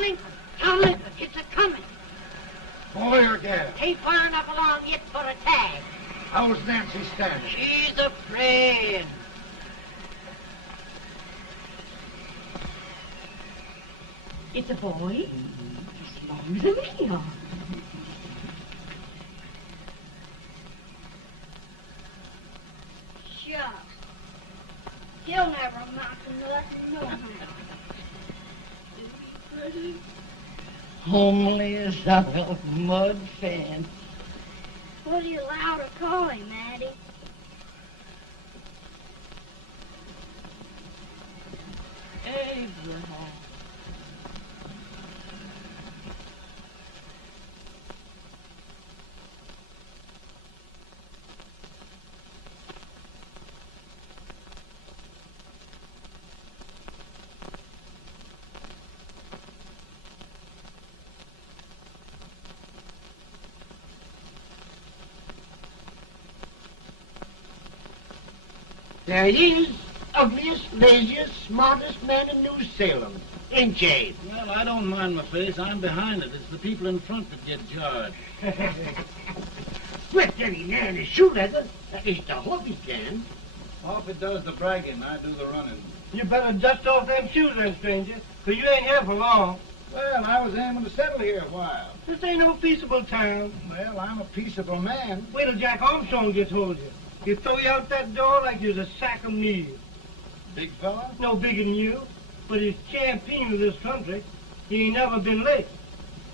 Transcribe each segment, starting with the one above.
Lincoln. Tom Lincoln, it's a-coming. Boy or gal? Ain't far enough along yet for a tag. How's Nancy standing? She's afraid. It's a boy? As long as a me are. Shucks. He'll never amount to nothing, no how. Homely as a mud fan. What do you allow to call him, Maddie? Abraham. There he is, ugliest, laziest, smartest man in New Salem, ain't ye? Well, I don't mind my face. I'm behind it. It's the people in front that get jarred. Let any man is shoe leather. That is the hope he can. Off it does the bragging. I do the running. You better dust off them shoes then, stranger, for you ain't here for long. Well, I was aiming to settle here a while. This ain't no peaceable town. Well, I'm a peaceable man. Wait till Jack Armstrong gets hold of you. He'll throw you out that door like you're a sack of meal. Big fella? No bigger than you, but he's champion of this country. He ain't never been late.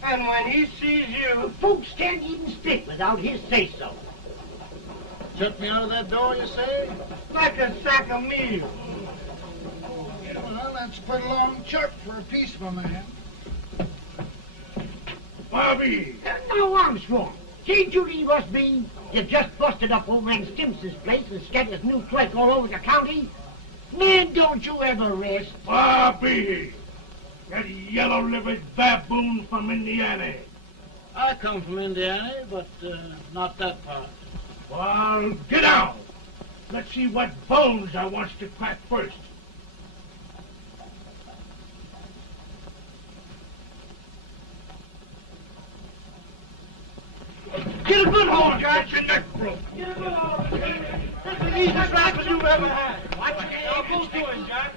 And when he sees you... Folks can't even speak without his say-so. Shut me out of that door, you say? Like a sack of meal. Well, that's quite a long chuck for a peaceful man. Bobby! Now, Armstrong, see Judy must be. You've just busted up old man Stimpson's place and scattered his new clerk all over the county. Man, don't you ever rest. Bobby! That yellow-livered baboon from Indiana. I come from Indiana, but not that part. Well, get out. Let's see what bones I wants to crack first. Get a good hold, Jack. Get your neck broke. Get a good hold. That's the easiest rifle you've ever had. Watch it. I'll go to him, Jack.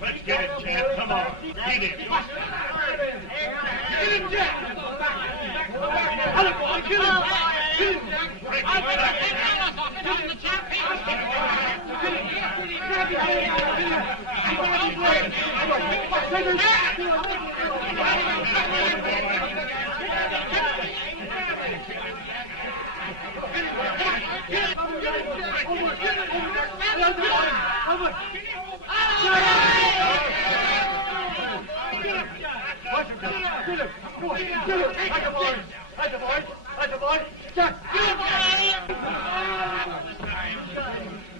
Let's get it, Jack. Come on. Get it. Get him, Jack. Hello, boy. Kill him. Kill him, Jack. Break his back.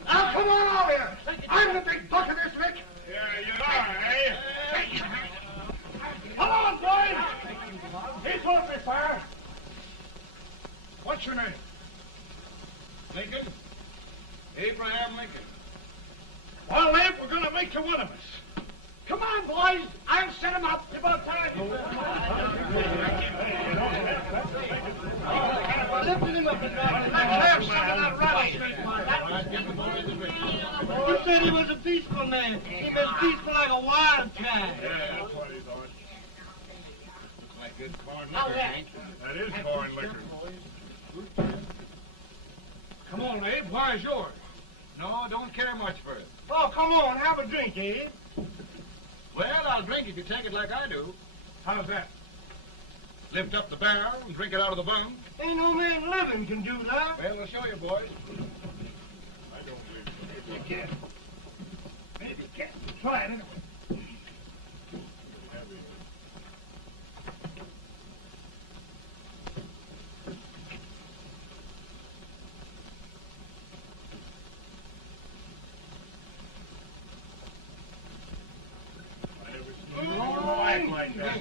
Now, come on over here. I'm the big buck of this, Rick. Yeah, you are, eh? Come on, boys. He's off me, sir. What's your name? Lincoln? Abraham Lincoln. Well, Lamp, we're going to make you one of us. Come on, boys. I'll set him up. It's about time. Lifting him up and down. Let's have some of that rattlesnake, You said he was a peaceful man. He was peaceful like a wild cat. Yeah, that's what he's on. Looks like good corn Now liquor, that- Hank. That is corn liquor. Come on, Abe. Where's yours? No, don't care much for it. Oh, come on. Have a drink, Abe. Well, I'll drink if you take it like I do. How's that? Lift up the barrel and drink it out of the bung. Ain't no man living can do that. Well, I'll show you, boys. I don't believe so. Maybe you can. Maybe you can. Try it anyway. Like that.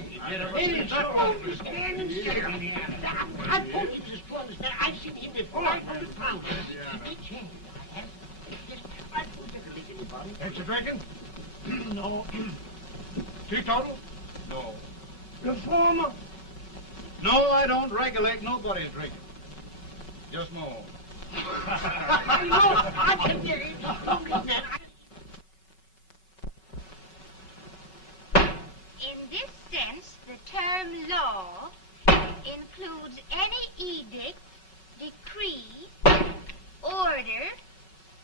It's always standing still. I told you just to understand. I've seen him at 500 pounds. He changed. I have. I told you to lick anybody. Ain't you drinking? No. Teetotal? No. Reformer? No, I don't regulate nobody's drinking. Just my own. I can get it. In this sense, the term law includes any edict, decree, order,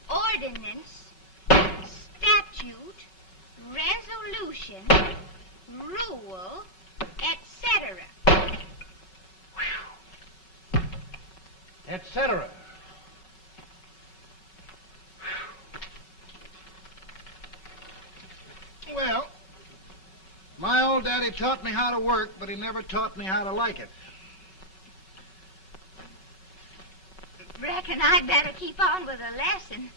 ordinance, statute, resolution, rule, etc. Etc. Well, my old daddy taught me how to work, but he never taught me how to like it. Reckon I'd better keep on with the lesson.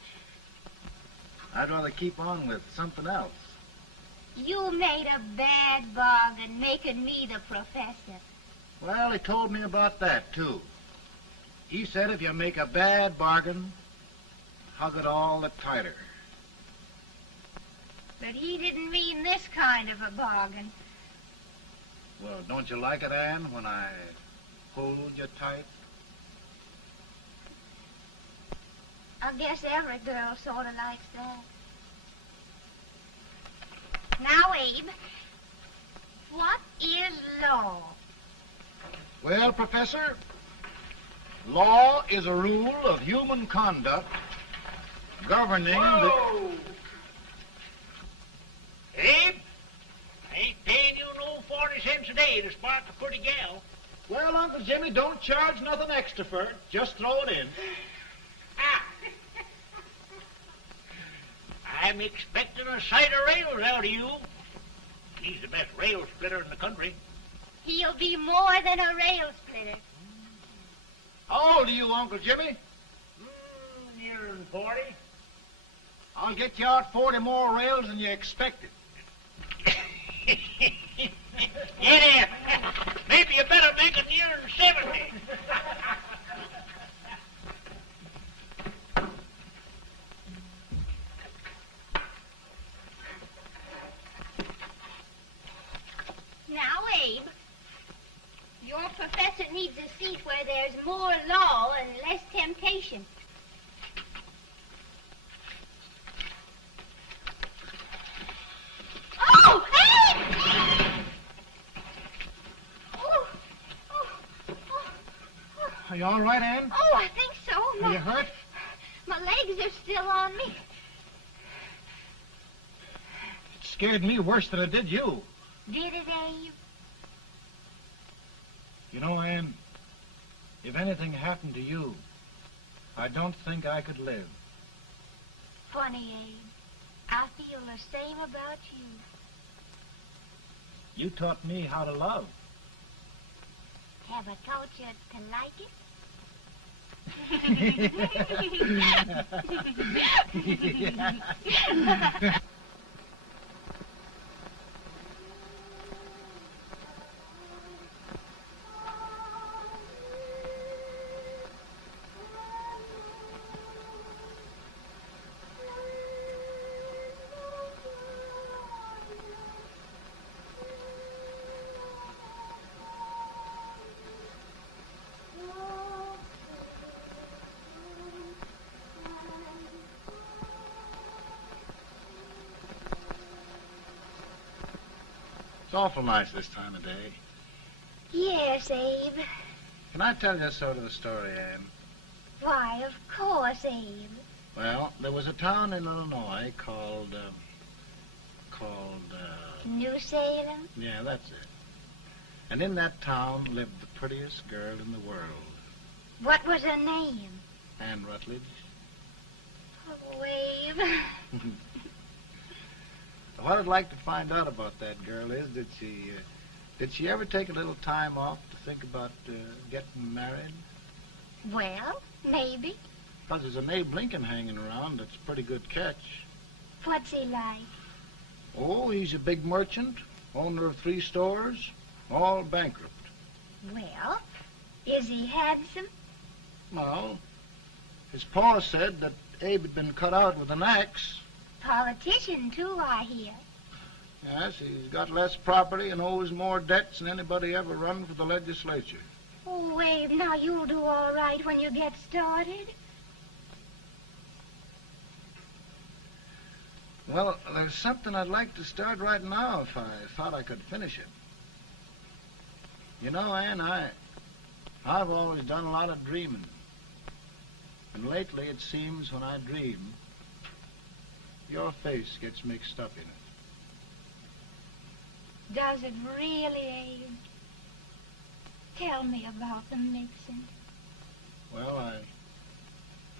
I'd rather keep on with something else. You made a bad bargain making me the professor. Well, he told me about that, too. He said if you make a bad bargain, hug it all the tighter. But he didn't mean this kind of a bargain. Well, don't you like it, Ann, when I hold you tight? I guess every girl sort of likes that. Now, Abe, what is law? Well, Professor, law is a rule of human conduct governing Whoa! Abe, I ain't paying you no 40 cents a day to spark a pretty gal. Well, Uncle Jimmy, don't charge nothing extra for it. Just throw it in. I'm expecting a sight of rails out of you. He's the best rail splitter in the country. He'll be more than a rail splitter. How old are you, Uncle Jimmy? Nearer than 40. I'll get you out 40 more rails than you expected. Yeah, maybe you better make it nearer than 70. Now, Abe, your professor needs a seat where there's more law and less temptation. Oh, Abe! Are you all right, Ann? Oh, I think so. Are you hurt? My legs are still on me. It scared me worse than it did you. Did it, Abe? You know, Ann, if anything happened to you, I don't think I could live. Funny, Abe. I feel the same about you. You taught me how to love. Have I taught you to like it? It's awful nice this time of day. Yes, Abe. Can I tell you sort of the story, Ann? Why, of course, Abe. Well, there was a town in Illinois called, New Salem? yeah, that's it. And in that town lived the prettiest girl in the world, What was her name? Ann Rutledge. Oh, Abe. What I'd like to find out about that girl is, did she ever take a little time off to think about getting married? Well, maybe. Because there's an Abe Lincoln hanging around that's a pretty good catch. What's he like? Oh, he's a big merchant, owner of 3 stores, all bankrupt. Well, is he handsome? Well, his pa said that Abe had been cut out with an axe. Politician, too, I hear. Yes, he's got less property and owes more debts than anybody ever run for the legislature. Oh, Abe, now you'll do all right when you get started. Well, there's something I'd like to start right now if I thought I could finish it. You know, Ann, I've always done a lot of dreaming. And lately it seems when I dream, your face gets mixed up in it. Does it really, Abe? Tell me about the mixing. Well,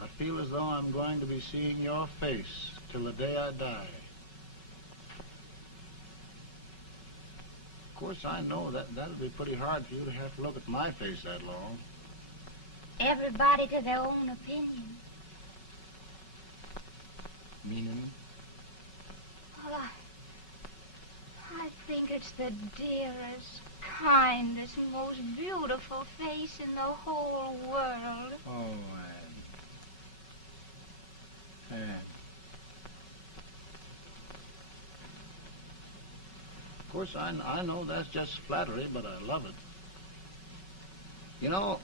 I feel as though I'm going to be seeing your face till the day I die. Of course, I know that'll be pretty hard for you to have to look at my face that long. Everybody to their own opinion. Meaning? Well, I think it's the dearest, kindest, most beautiful face in the whole world. Oh, Ann. Ann. Of course, I know that's just flattery, but I love it. You know,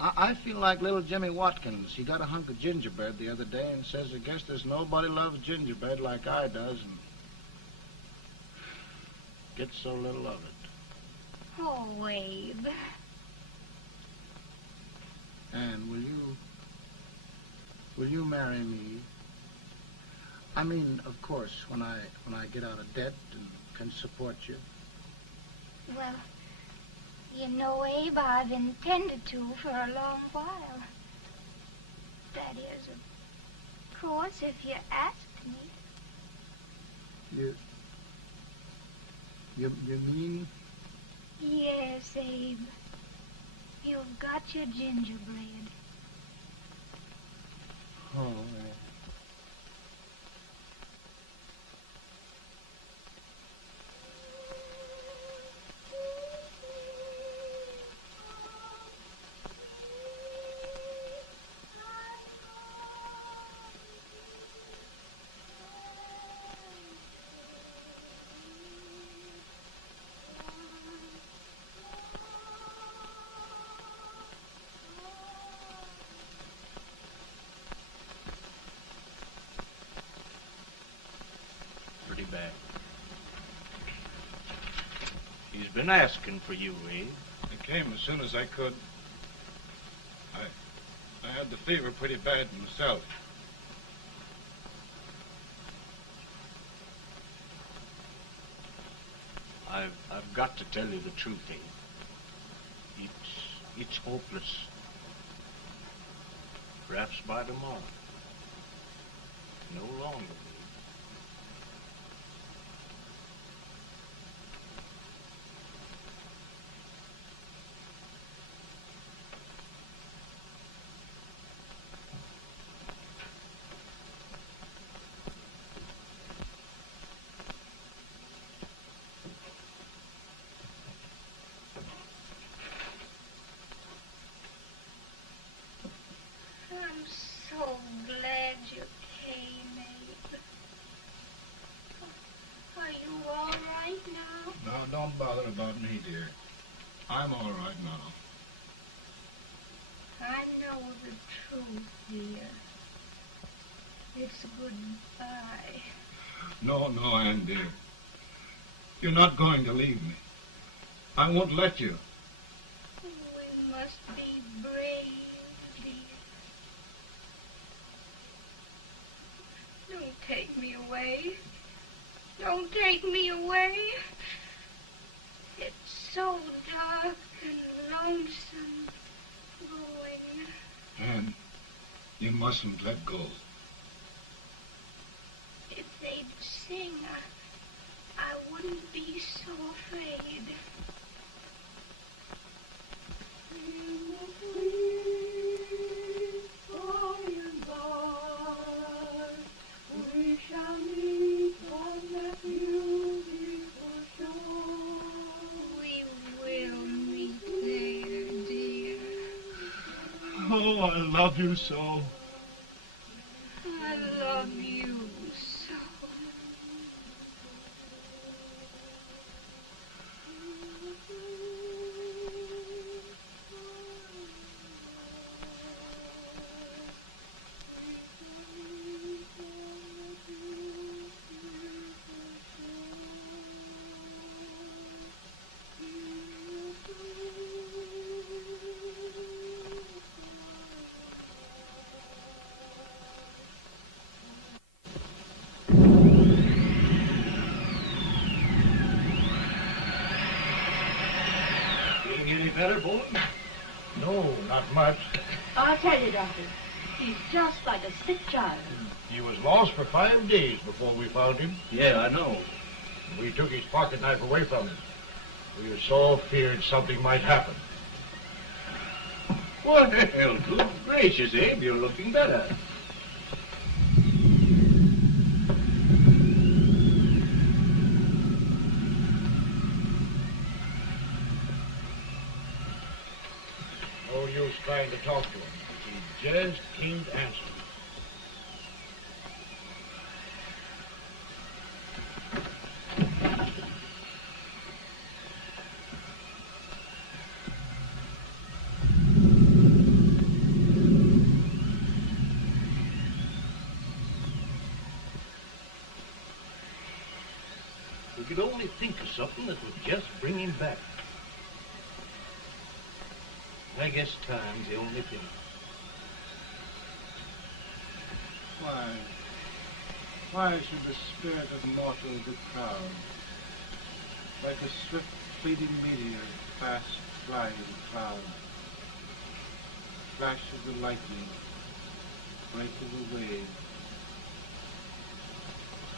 I feel like little Jimmy Watkins. He got a hunk of gingerbread the other day and says, I guess there's nobody loves gingerbread like I does, and gets so little of it. Oh, Abe. Ann, will you marry me? I mean, of course, when I get out of debt and can support you. Well, you know, Abe, I've intended to for a long while. That is, of course, if you asked me. You mean? Yes, Abe. You've got your gingerbread. Oh, Bad. He's been asking for you, Abe. I came as soon as I could. I had the fever pretty bad myself. I've got to tell you the truth, Abe. It's hopeless. Perhaps by tomorrow. No longer. I'm so glad you came, Abe. Are you all right now? No, don't bother about me, dear. I'm all right now. I know the truth, dear. It's goodbye. No, Ann, dear. You're not going to leave me. I won't let you. We must be brave, dear. Don't take me away. Don't take me away. It's so dark and lonesome going. Ann, you mustn't let go. If they'd sing, I wouldn't be so afraid. We shall meet on that beautiful shore. We will meet there, dear. Oh, I love you so. I love you so. better, Bolton? No, not much. I'll tell you, Doctor. He's just like a sick child. He was lost for 5 days before we found him. Yeah, I know. We took his pocket knife away from him. We were so feared something might happen. Well, good gracious, Abe, you're looking better. No use trying to talk to him. He just can't answer. We could only think of something that would just bring him back. I guess time's the only thing. Why should the spirit of mortal be proud? Like a swift fleeting meteor, fast flying cloud. Flash of the lightning, break of the wave.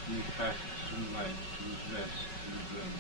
He passes from life to his rest in the grave.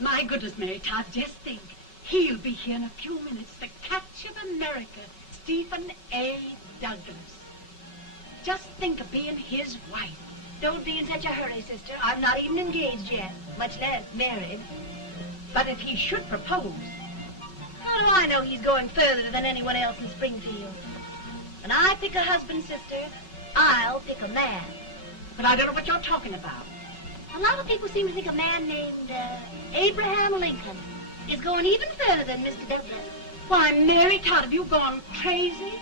My goodness, Mary Todd, just think. He'll be here in a few minutes. The catch of America, Stephen A. Douglas. Just think of being his wife. Don't be in such a hurry, sister. I'm not even engaged yet, much less married. But if he should propose... How do I know he's going further than anyone else in Springfield? When I pick a husband, sister, I'll pick a man. But I don't know what you're talking about. A lot of people seem to think a man named Abraham Lincoln is going even further than Mr. Douglas. Why, Mary Todd, have you gone crazy?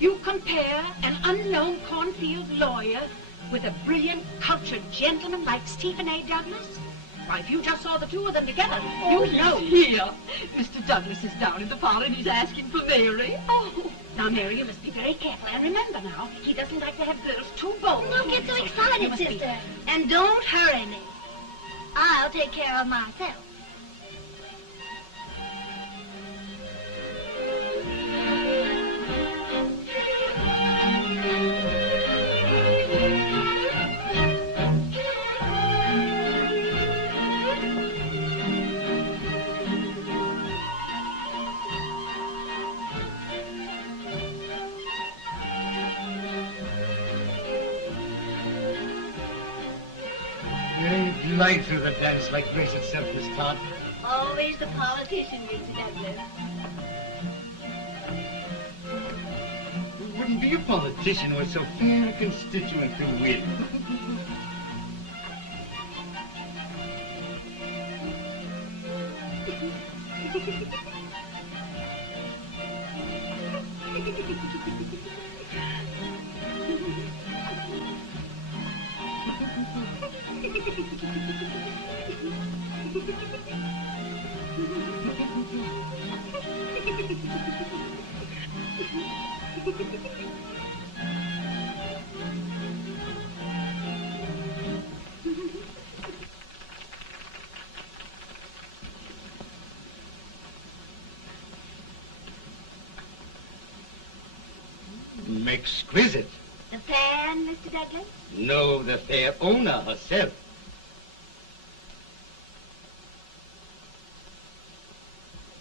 You compare an unknown cornfield lawyer with a brilliant, cultured gentleman like Stephen A. Douglas? Why, if you just saw the two of them together, Oh, you'd know. Here. Mr. Douglas is down in the parlor and he's asking for Mary. Oh. Now, Mary, you must be very careful. And remember now, he doesn't like to have girls too bold. Don't get so You excited, must be- sister. And don't hurry me. I'll take care of myself. You glide through the dance like grace itself, Miss Todd. Always the politician, Mr. Douglas. You wouldn't be a politician with so fair a constituent to win. Exquisite. The fan, Mr. Douglas? No, the fair owner herself.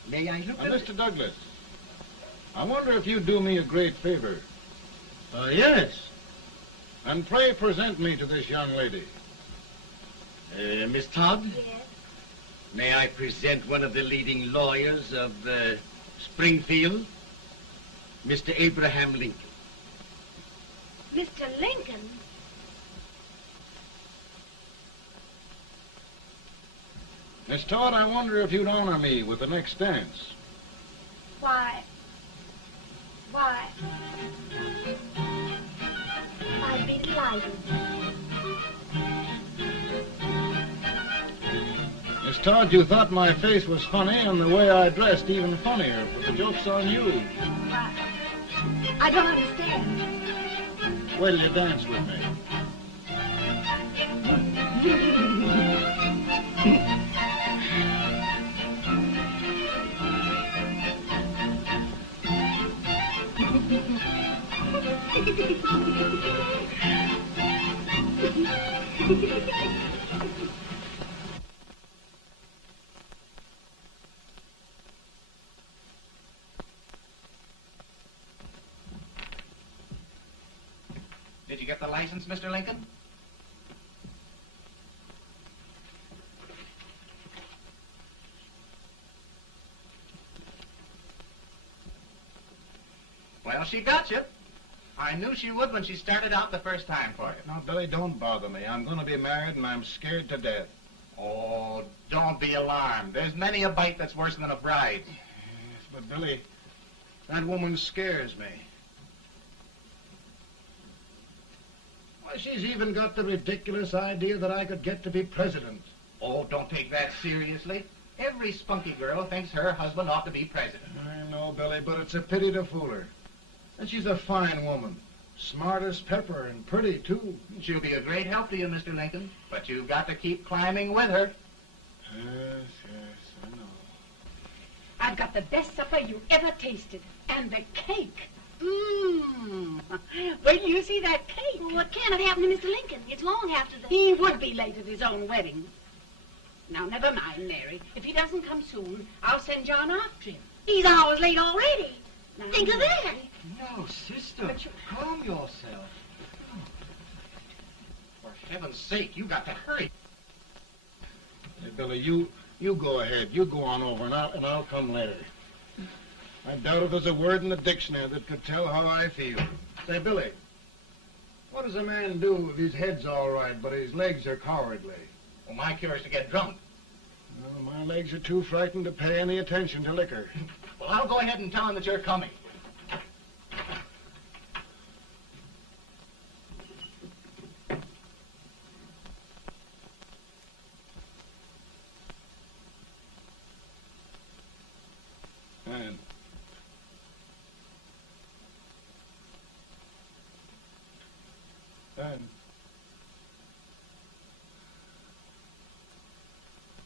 May I look at Mr. Douglas, I wonder if you'd do me a great favor. Yes. And pray present me to this young lady. Miss Todd? Yes. May I present one of the leading lawyers of Springfield, Mr. Abraham Lincoln. Mr. Lincoln? Miss Todd, I wonder if you'd honor me with the next dance. Why, I'd be delighted. Miss Todd, you thought my face was funny and the way I dressed even funnier, but the joke's on you. I don't understand. Wait till you dance with me. Did you get the license, Mr. Lincoln? Well, she got you. I knew she would when she started out the first time for you. Now, Billy, don't bother me. I'm going to be married and I'm scared to death. Oh, don't be alarmed. There's many a bite that's worse than a bride. Yes, but Billy, that woman scares me. Why, she's even got the ridiculous idea that I could get to be president. Oh, don't take that seriously. Every spunky girl thinks her husband ought to be president. I know, Billy, but it's a pity to fool her. And she's a fine woman. Smart as pepper and pretty, too. She'll be a great help to you, Mr. Lincoln. But you've got to keep climbing with her. Yes, I know. I've got the best supper you ever tasted. And the cake. Mmm. Wait till you see that cake. Well, what can have happened to Mr. Lincoln? It's long after the... He would be late at his own wedding. Now, never mind, Mary. If he doesn't come soon, I'll send John after him. He's hours late already. Now, Think of that. Mary. No, sister, calm yourself. For heaven's sake, you got to hurry. Hey, Billy, you go ahead. You go on over, and I'll come later. I doubt if there's a word in the dictionary that could tell how I feel. Say, Billy, what does a man do if his head's all right, but his legs are cowardly? Well, my cure is to get drunk. Well, my legs are too frightened to pay any attention to liquor. Well, I'll go ahead and tell him that you're coming.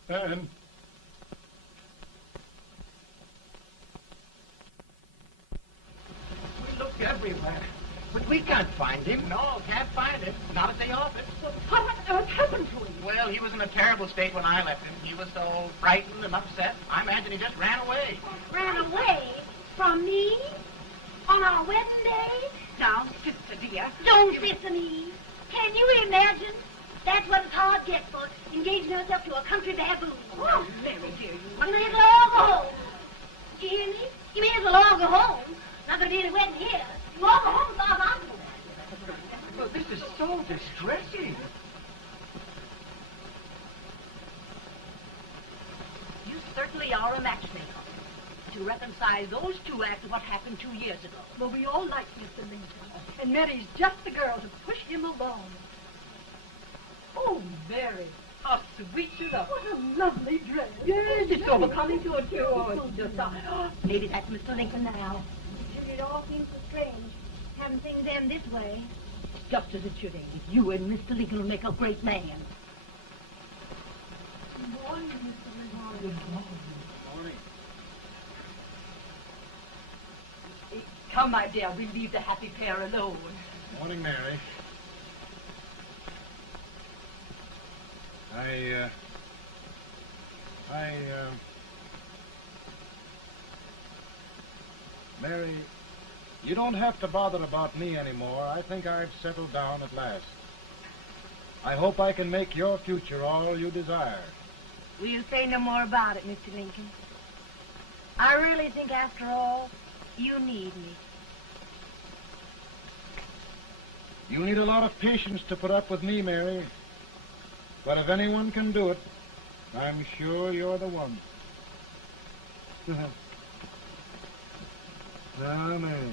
Ann. We looked everywhere, but we can't find him. No, can't find him. Not at the office. Well, what on earth happened to him? Well, he was in a terrible state when I left him. He was so frightened and upset. I imagine he just ran away. Ran away from me on our wedding day? Now, sister dear. Don't sister me. Can you imagine? That's what it's hard gets for engaging herself to a country baboon. Oh, Mary, dear, You may as well all go home. Did you hear me? You may as well all go home. Not gonna be any wedding here. You all go home as far as I'm concerned. Well, this is so distressing. You certainly are a matchmaker. To reconcile those two after what happened 2 years ago. Well, we all like Mr. Lincoln, and Mary's just the girl to push him along. Oh, Mary, how sweet you look. What a lovely dress. Yes, it's overcoming to it, too. Oh, it's just maybe that's Mr. Lincoln now. It all seems so strange. Having things end this way. Just as it should end. You and Mr. Lincoln will make a great man. Good morning, Mr. Lincoln. Good morning. Come, my dear, we'll leave the happy pair alone. Morning, Mary. Mary, you don't have to bother about me anymore. I think I've settled down at last. I hope I can make your future all you desire. We'll say no more about it, Mr. Lincoln. I really think, after all, you need me. You need a lot of patience to put up with me, Mary. But if anyone can do it, I'm sure you're the one. Now, Mary.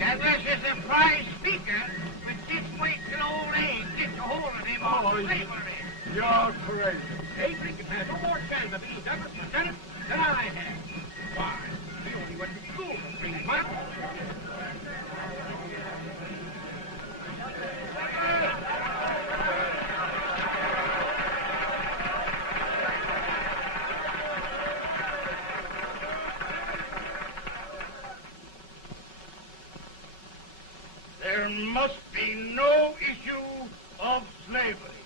Douglas is a prize speaker, but this waits till old age gets a hold of him on slavery. You're crazy. Abe Lincoln had no more chance of being Douglas Lieutenant than I had. Why, he only went to school for 3 months. There must be no issue of slavery.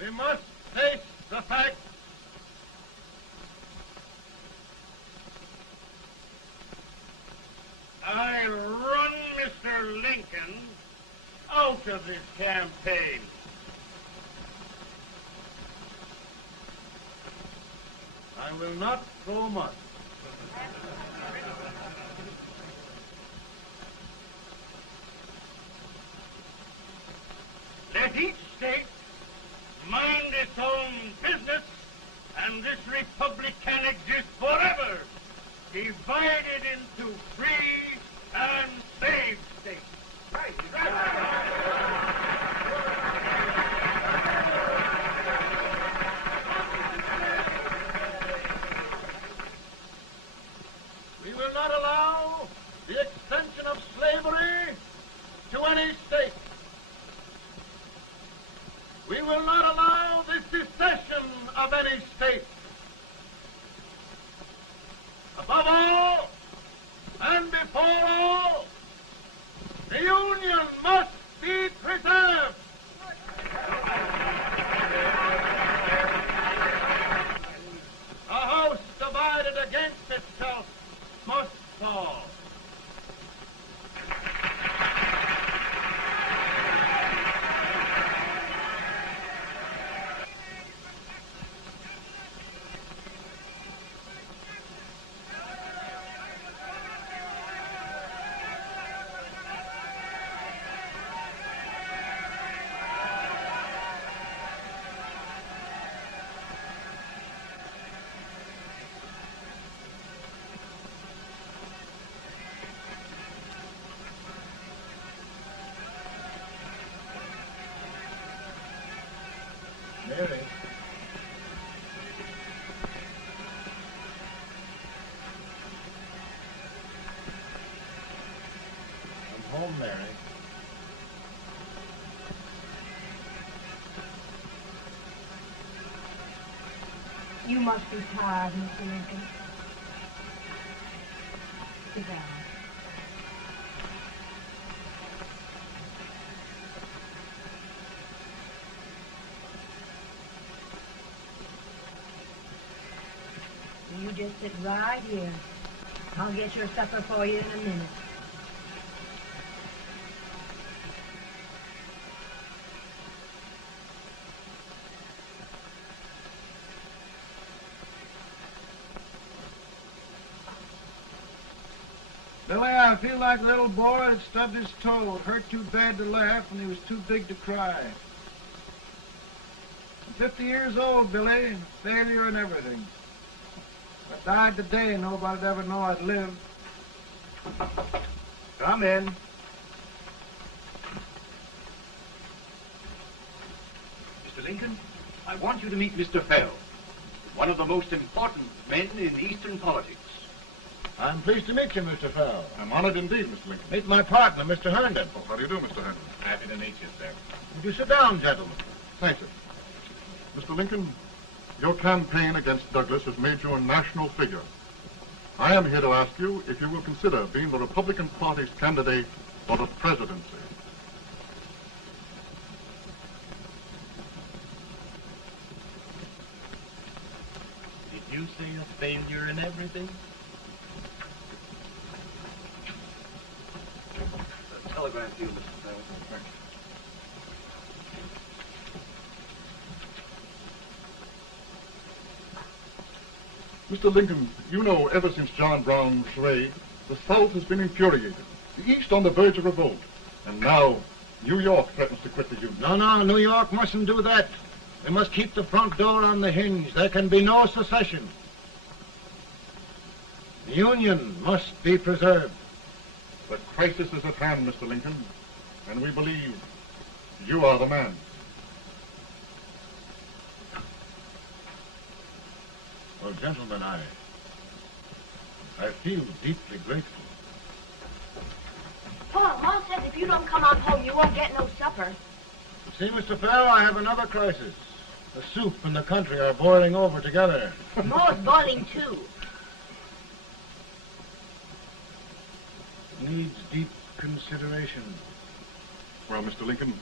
We must face the fact I run Mr. Lincoln out of this campaign. I will not throw much. Let each state mind its own business, and this republic can exist forever, divided into free and slave states. Right. We will not allow the extension of slavery to any state. We will not allow the secession of any state. Above all, and before all, the Union must be preserved. A house divided against itself must fall. home, Mary. You must be tired, Mr. Lincoln. Sit down. You just sit right here. I'll get your supper for you in a minute. Billy, I feel like a little boy that stubbed his toe. It hurt too bad to laugh and he was too big to cry. I'm 50 years old, Billy, failure and everything. If I died today, nobody'd ever know I'd lived. Come in. Mr. Lincoln, I want you to meet Mr. Fell, one of the most important men in Eastern politics. I'm pleased to meet you, Mr. Fell. I'm honored indeed, Mr. Lincoln. Meet my partner, Mr. Herndon. Oh, how do you do, Mr. Herndon? Happy to meet you, sir. Would you sit down, gentlemen? Thank you. Mr. Lincoln, your campaign against Douglas has made you a national figure. I am here to ask you if you will consider being the Republican Party's candidate for the presidency. Did you say a failure in everything? A telegram to you, Mr. Fell. Mr. Lincoln, you know ever since John Brown's raid, the South has been infuriated, the East on the verge of revolt, and now New York threatens to quit the Union. No, New York mustn't do that. They must keep the front door on the hinge. There can be no secession. The Union must be preserved. The crisis is at hand, Mr. Lincoln, and we believe you are the man. Well, gentlemen, I feel deeply grateful. Paul, Mom says if you don't come on home, you won't get no supper. See, Mr. Fell, I have another crisis. The soup and the country are boiling over together. More's boiling, too. Needs deep consideration. Well, Mr. Lincoln,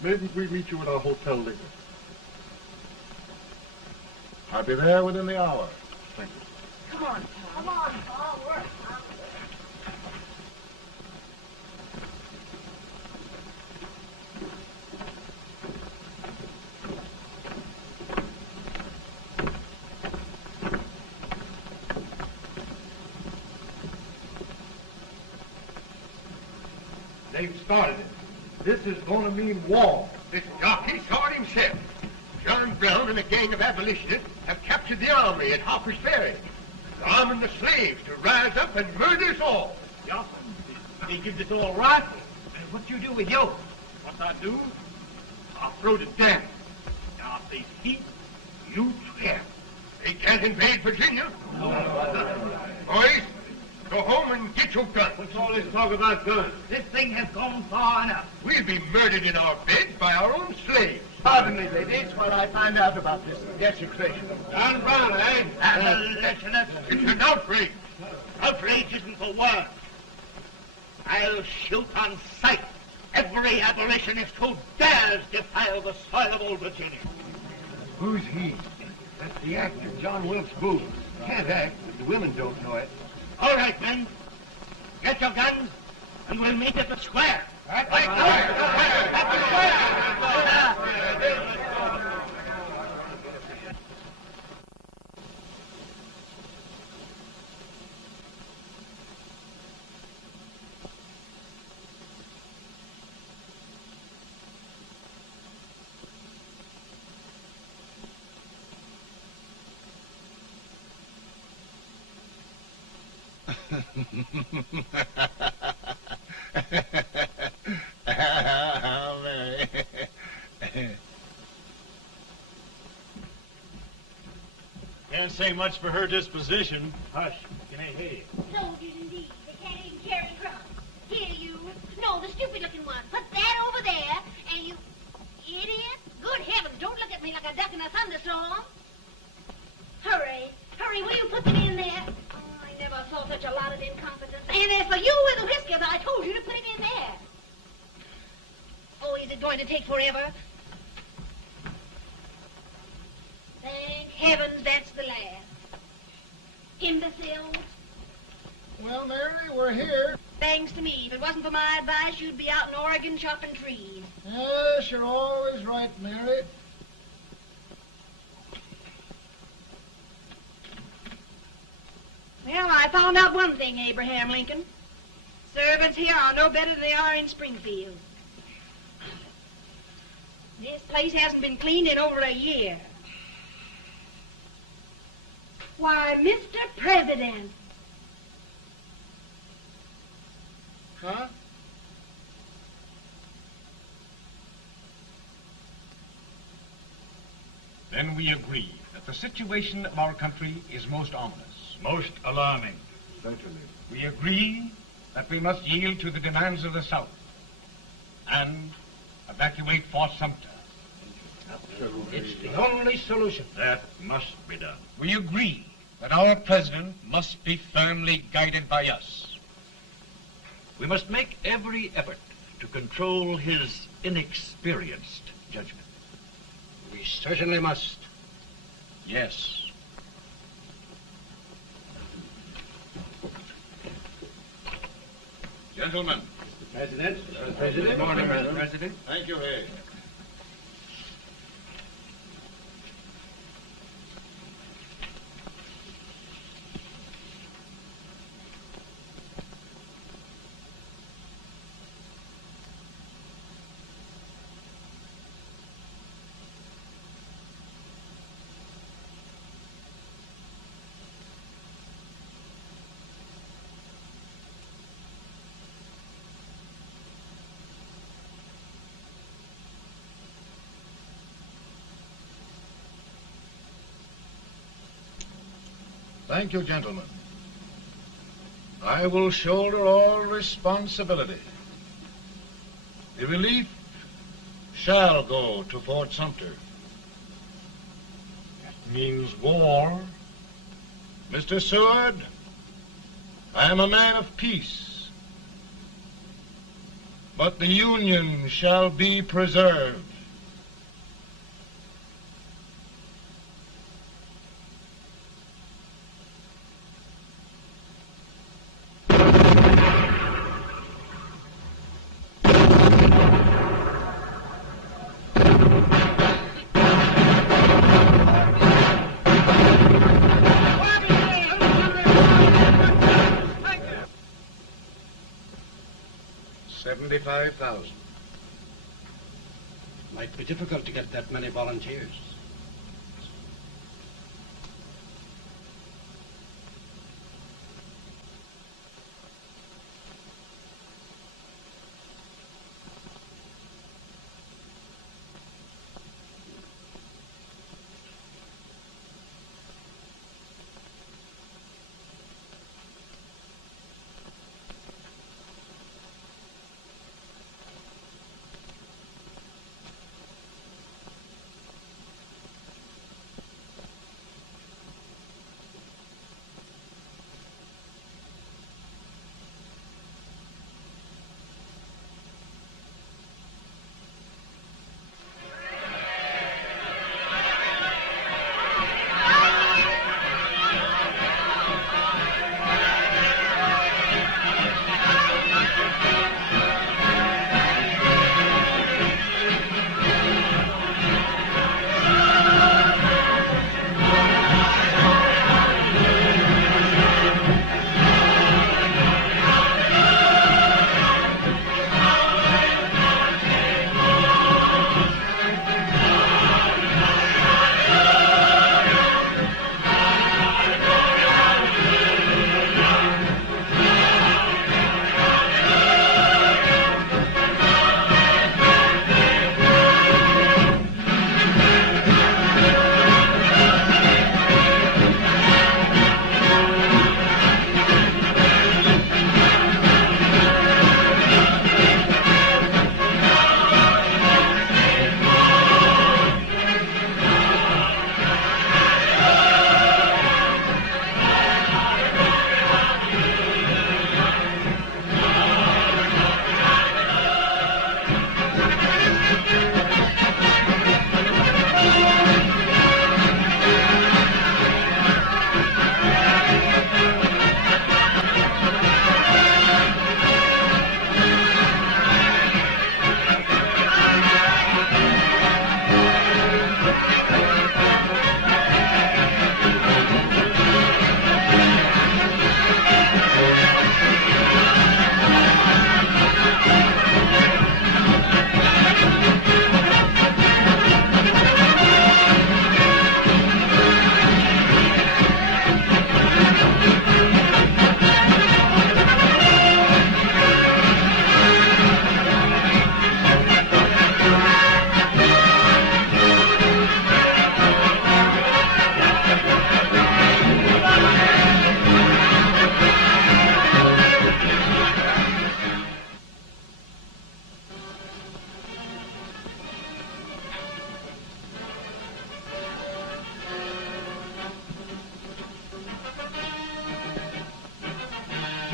maybe we meet you at our hotel later. I'll be there within the hour. Thank you. Come on, Paul. Come on, Paul. We're They've started it. This is going to mean war. This jockey saw it himself. John Brown and a gang of abolitionists have captured the army at Harper's Ferry, arming the slaves to rise up and murder us all. Johnson, they give this all rifles. And what you do with yours? What I do? I'll throw it down. Now, if they keep, you trap. They can't invade Virginia. Boys, go home and get your guns. What's all this talk about guns? This thing has gone far enough. We'll be murdered in our beds by our own slaves. Pardon me, ladies, while I find out about this desecration. John Brown, eh? Abolitionist. It's an outrage. Outrage isn't the word. I'll shoot on sight every abolitionist who dares defile the soil of old Virginia. Who's he? That's the actor, John Wilkes Booth. Can't act, but the women don't know it. All right, men. Get your guns, and we'll meet at the square. At the Mary. Can't say much for her disposition. Hush, can I hear you? Soldiers indeed. They can't even carry crumbs. Here, you. No, the stupid-looking one. Put that over there, and you... Idiot. Good heavens, don't look at me like a duck in a thunderstorm. Hurry. Hurry, will you put them in there? Oh, I never saw such a lot of incompetence. And as for you with the whiskers, I told you to put it in there. Oh, is it going to take forever? Thank heavens that's the last. Imbeciles. Well, Mary, we're here. Thanks to me. If it wasn't for my advice, you'd be out in Oregon chopping trees. Yes, you're always right, Mary. Well, I found out one thing, Abraham Lincoln. Servants here are no better than they are in Springfield. This place hasn't been cleaned in over a year. Why, Mr. President. Huh? Then we agree that the situation of our country is most ominous. Most alarming. Certainly. We agree that we must yield to the demands of the South and evacuate Fort Sumter. It's the only solution. That must be done. We agree that our president must be firmly guided by us. We must make every effort to control his inexperienced judgment. We certainly must. Yes. Gentlemen. President. Good morning, Mr. President. Thank you, Hay. Thank you, gentlemen. I will shoulder all responsibility. The relief shall go to Fort Sumter. That means war. Mr. Seward, I am a man of peace, but the Union shall be preserved. $75,000. Might be difficult to get that many volunteers.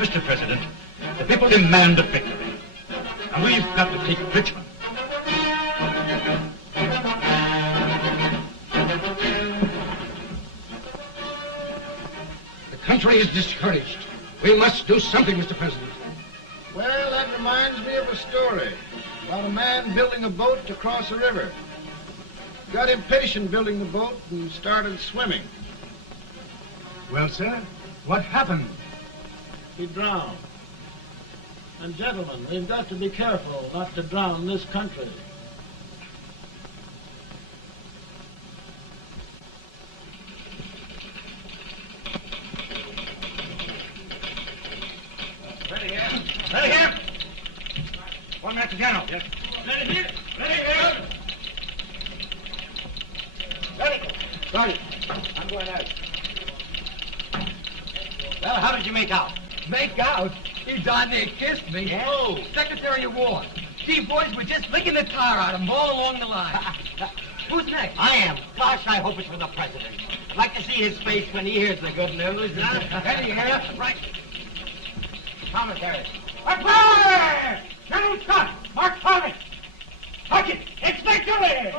Mr. President, the people demand a victory. And we've got to take Richmond. The country is discouraged. We must do something, Mr. President. Well, that reminds me of a story about a man building a boat to cross a river. Got impatient building the boat and started swimming. Well, sir, what happened? He drowned. And gentlemen, we've got to be careful not to drown this country. Ready here. Ready here. 1 minute to General. Yes. Ready here. Ready here. Ready. Ready. I'm going out. Well, how did you make out? Make out? He darn near kissed me. Yeah? Oh, Secretary of War. Gee, boys, we're just licking the tar out of him all along the line. Who's next? I am. Gosh, I hope it's for the president. I'd like to see his face when he hears the good news, huh? Ready here? Right. Commissary. Fire! General Scott! Mark Thomas! Touch it! It's victory!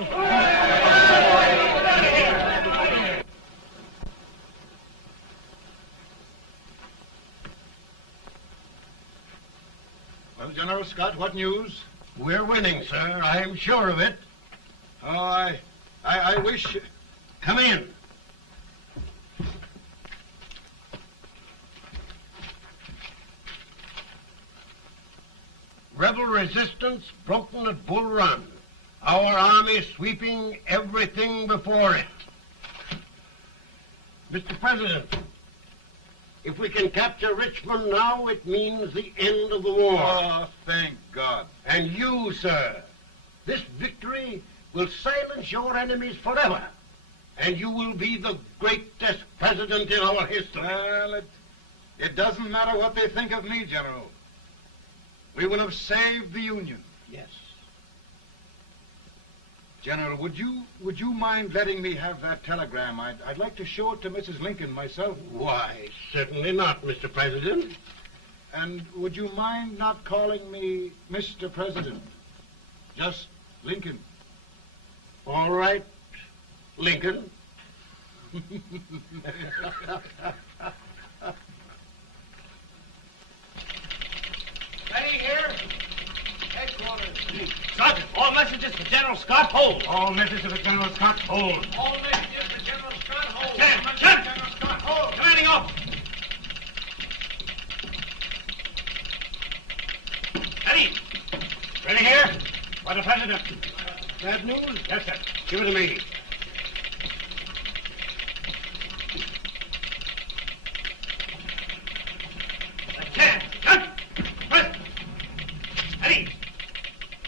Well, General Scott, what news? We're winning, sir. I'm sure of it. Oh, I wish... Come in. Rebel resistance broken at Bull Run. Our army sweeping everything before it. Mr. President, if we can capture Richmond now, it means the end of the war. Oh, thank God. And you, sir, this victory will silence your enemies forever. And you will be the greatest president in our history. Well, it doesn't matter what they think of me, General. We will have saved the Union. Yes. General, would you mind letting me have that telegram? I'd like to show it to Mrs. Lincoln myself. Why, certainly not, Mr. President. And would you mind not calling me Mr. President? Just Lincoln. All right, Lincoln. Ready here. Headquarters. Sergeant, all messages for General Scott, hold. All messages for General Scott, hold. All messages for General Scott, hold. General Scott, hold. Commanding off. Ready. Ready here. For the President. Bad news? Yes, sir. Give it to me.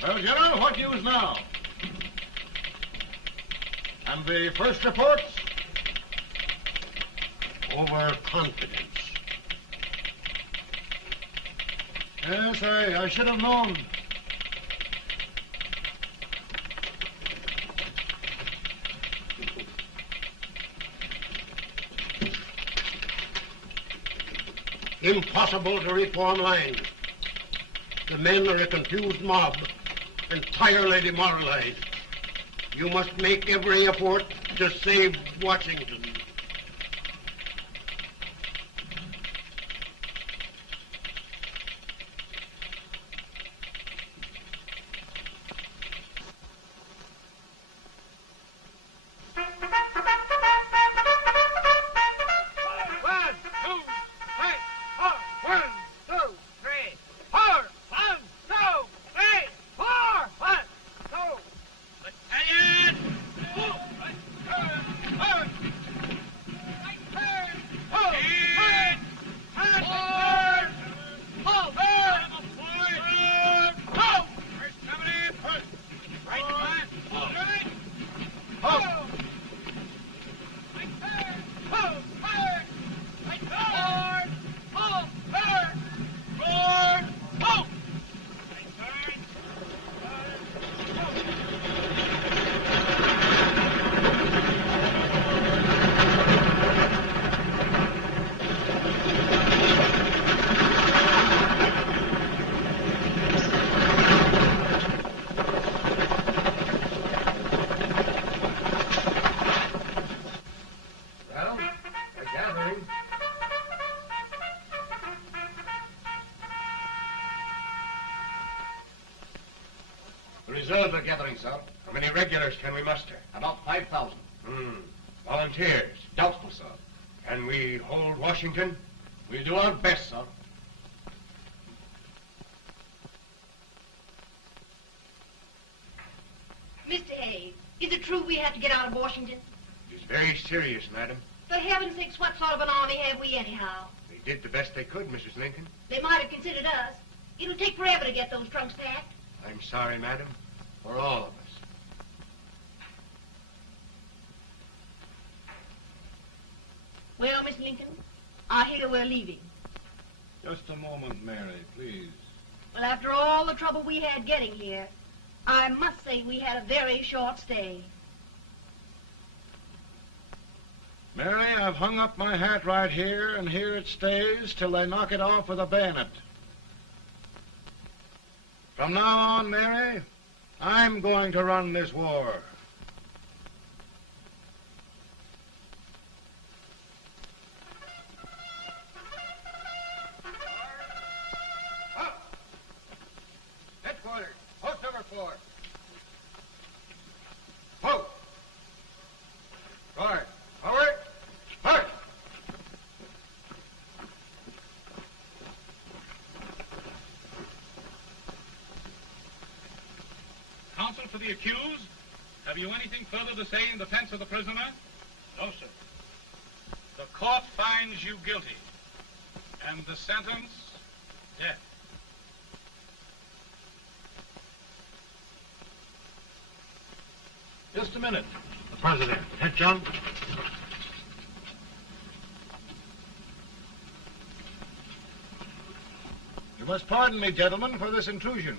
Well, General, what news now? And the first reports? Overconfidence. Yes, I should have known. Impossible to reform lines. The men are a confused mob, entirely demoralized. You must make every effort to save Washington. Reserves are gathering, sir. How many regulars can we muster? About 5,000. Volunteers? Doubtful, sir. Can we hold Washington? We'll do our best, sir. Mr. Hayes, is it true we have to get out of Washington? It is very serious, madam. For heaven's sakes, what sort of an army have we anyhow? They did the best they could, Mrs. Lincoln. They might have considered us. It'll take forever to get those trunks packed. I'm sorry, madam, for all of us. Well, Miss Lincoln, I hear we're leaving. Just a moment, Mary, please. Well, after all the trouble we had getting here, I must say we had a very short stay. Mary, I've hung up my hat right here, and here it stays till they knock it off with a bayonet. From now on, Mary, I'm going to run this war. Headquarters, post number 4. Post. Guard, forward, march. Counsel for the accused, have you anything further to say in defense of the prisoner? No, sir. The court finds you guilty, and the sentence, death. Just a minute. The President. Head, John. You must pardon me, gentlemen, for this intrusion.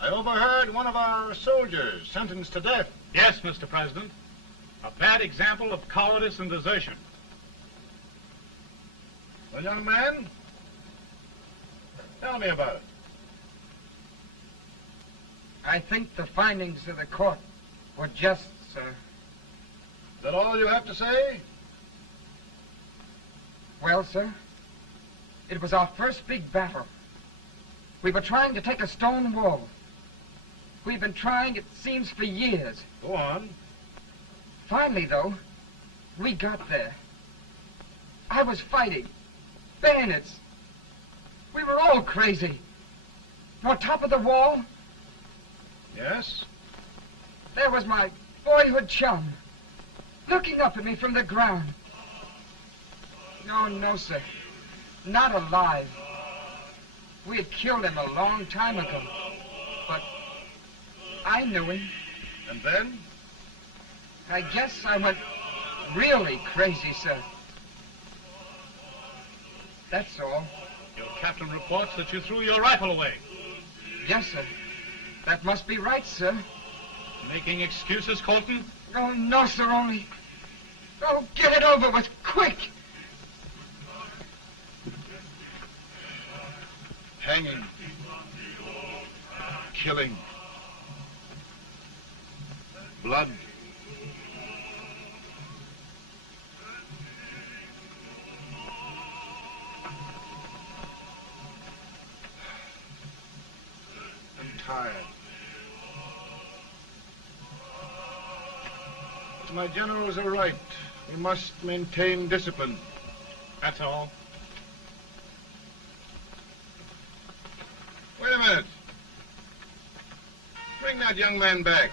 I overheard one of our soldiers sentenced to death. Yes, Mr. President. A bad example of cowardice and desertion. Well, young man, tell me about it. I think the findings of the court were just, sir. Is that all you have to say? Well, sir, it was our first big battle. We were trying to take a stone wall. We've been trying, it seems, for years. Go on. Finally, though, we got there. I was fighting. Bayonets. We were all crazy. On top of the wall, Yes? there was my boyhood chum, looking up at me from the ground. No, sir. Not alive. We had killed him a long time ago. But I knew him. And then? I guess I went really crazy, sir. That's all. Your captain reports that you threw your rifle away. Yes, sir. That must be right, sir. Making excuses, Colton? Oh, no, sir, only... Oh, get it over with, quick! Hanging. Killing. Blood. I'm tired. My generals are right. We must maintain discipline. That's all. Wait a minute. Bring that young man back.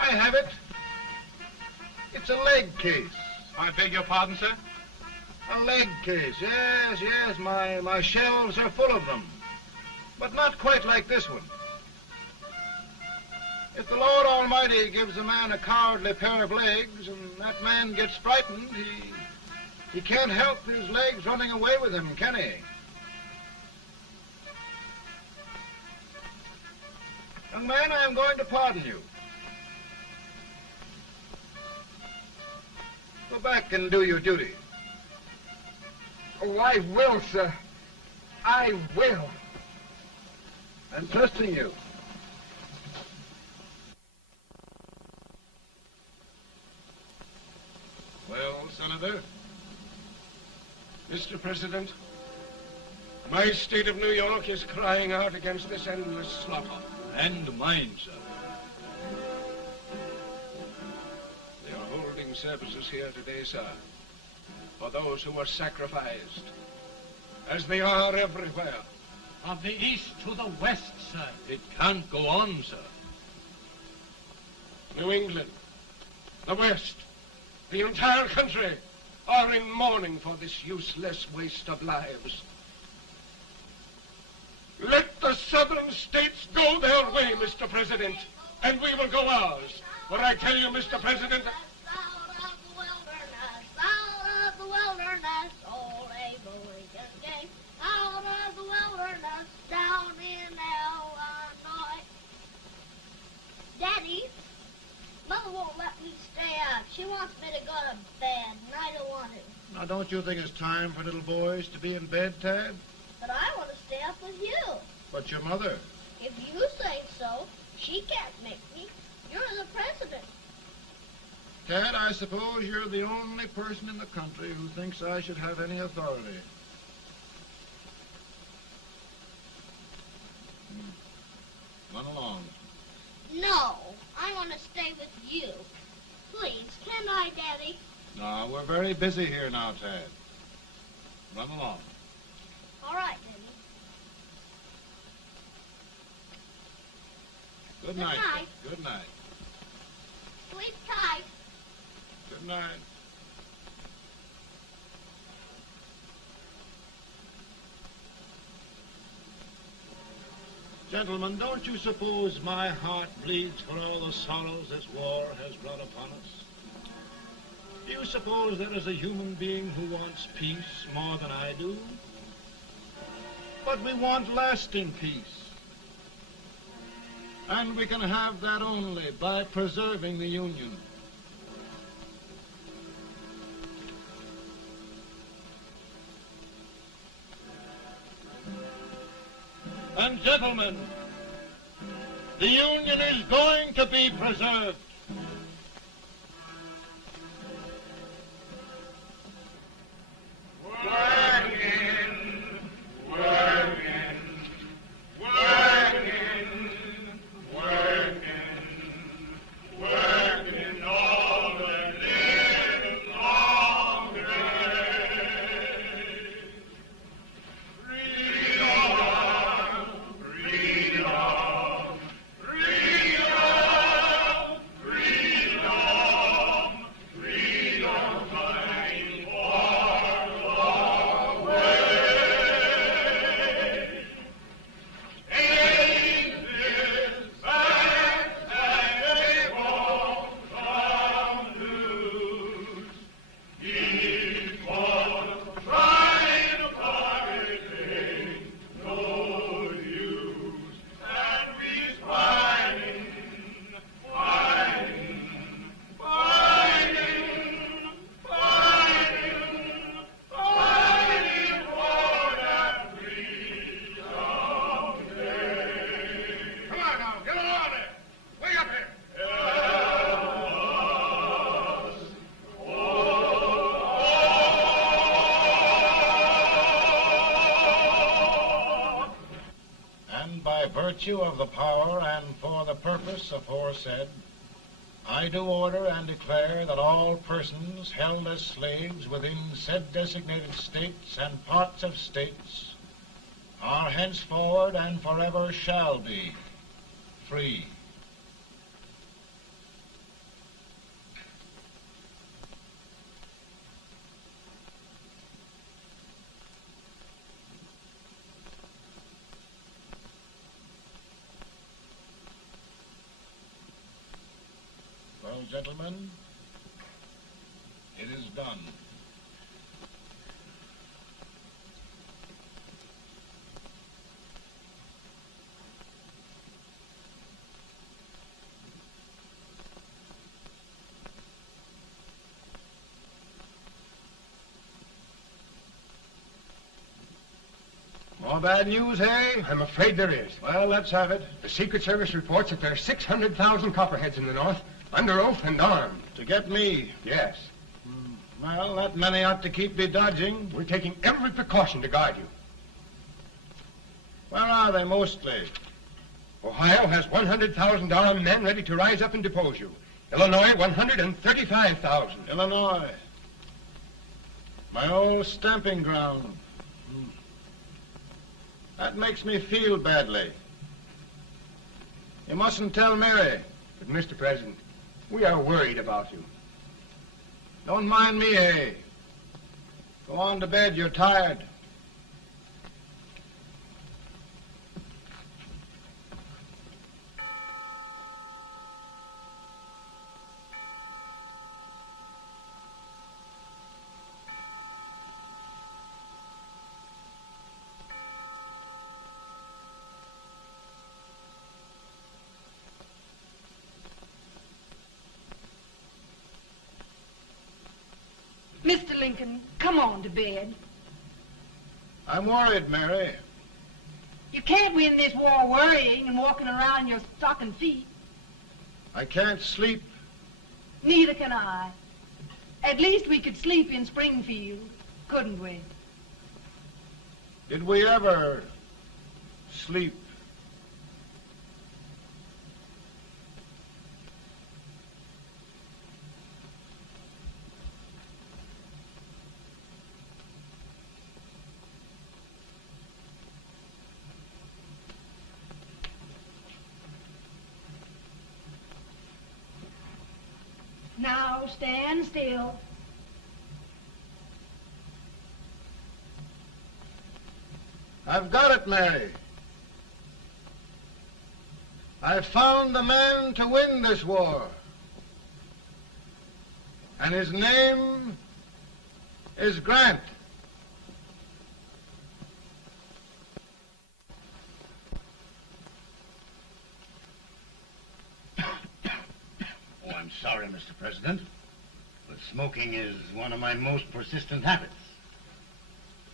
I have it. It's a leg case. I beg your pardon, sir? A leg case, yes. My shelves are full of them. But not quite like this one. If the Lord Almighty gives a man a cowardly pair of legs and that man gets frightened, he can't help his legs running away with him, can he? Young man, I am going to pardon you. Go back and do your duty. Oh, I will, sir. I will. I'm trusting you. Well, Senator? Mr. President, My state of New York is crying out against this endless slaughter. And mine, sir. They are holding services here today, sir, for those who were sacrificed, as they are everywhere. Of the east to the west, sir. It can't go on, sir. New England, the West, the entire country are in mourning for this useless waste of lives. Let the southern states go their way, Mr. President, and we will go ours. For I tell you, Mr. President, down in Illinois. Daddy, Mother won't let me stay out. She wants me to go to bed, and I don't want to. Now, don't you think it's time for little boys to be in bed, Tad? But I want to stay up with you. But your mother? If you say so, she can't make me. You're the president. Tad, I suppose you're the only person in the country who thinks I should have any authority. Run along. No, I want to stay with you. Please, can I, Daddy? No, we're very busy here now, Tad. Run along. All right, Daddy. Good night. Night. Good night. Sleep tight. Good night. Gentlemen, don't you suppose my heart bleeds for all the sorrows this war has brought upon us? Do you suppose there is a human being who wants peace more than I do? But we want lasting peace. And we can have that only by preserving the Union. And gentlemen, the Union is going to be preserved. Of the power and for the purpose aforesaid, I do order and declare that all persons held as slaves within said designated states and parts of states are henceforward and forever shall be free. Well, gentlemen, it is done. More bad news, eh? I'm afraid there is. Well, let's have it. The Secret Service reports that there are 600,000 copperheads in the North, under oath and armed. To get me? Yes. Well, that many ought to keep me dodging. We're taking every precaution to guard you. Where are they mostly? Ohio has $100,000 men ready to rise up and depose you. Illinois, 135,000. Illinois. My old stamping ground. That makes me feel badly. You mustn't tell Mary. But, Mr. President, we are worried about you. Don't mind me, eh? Go on to bed. You're tired. Mr. Lincoln, come on to bed. I'm worried, Mary. You can't win this war worrying and walking around your stocking feet. I can't sleep. Neither can I. At least we could sleep in Springfield, couldn't we? Did we ever sleep? Now stand still. I've got it, Mary. I've found the man to win this war. And his name is Grant. Oh, I'm sorry, Mr. President, but smoking is one of my most persistent habits.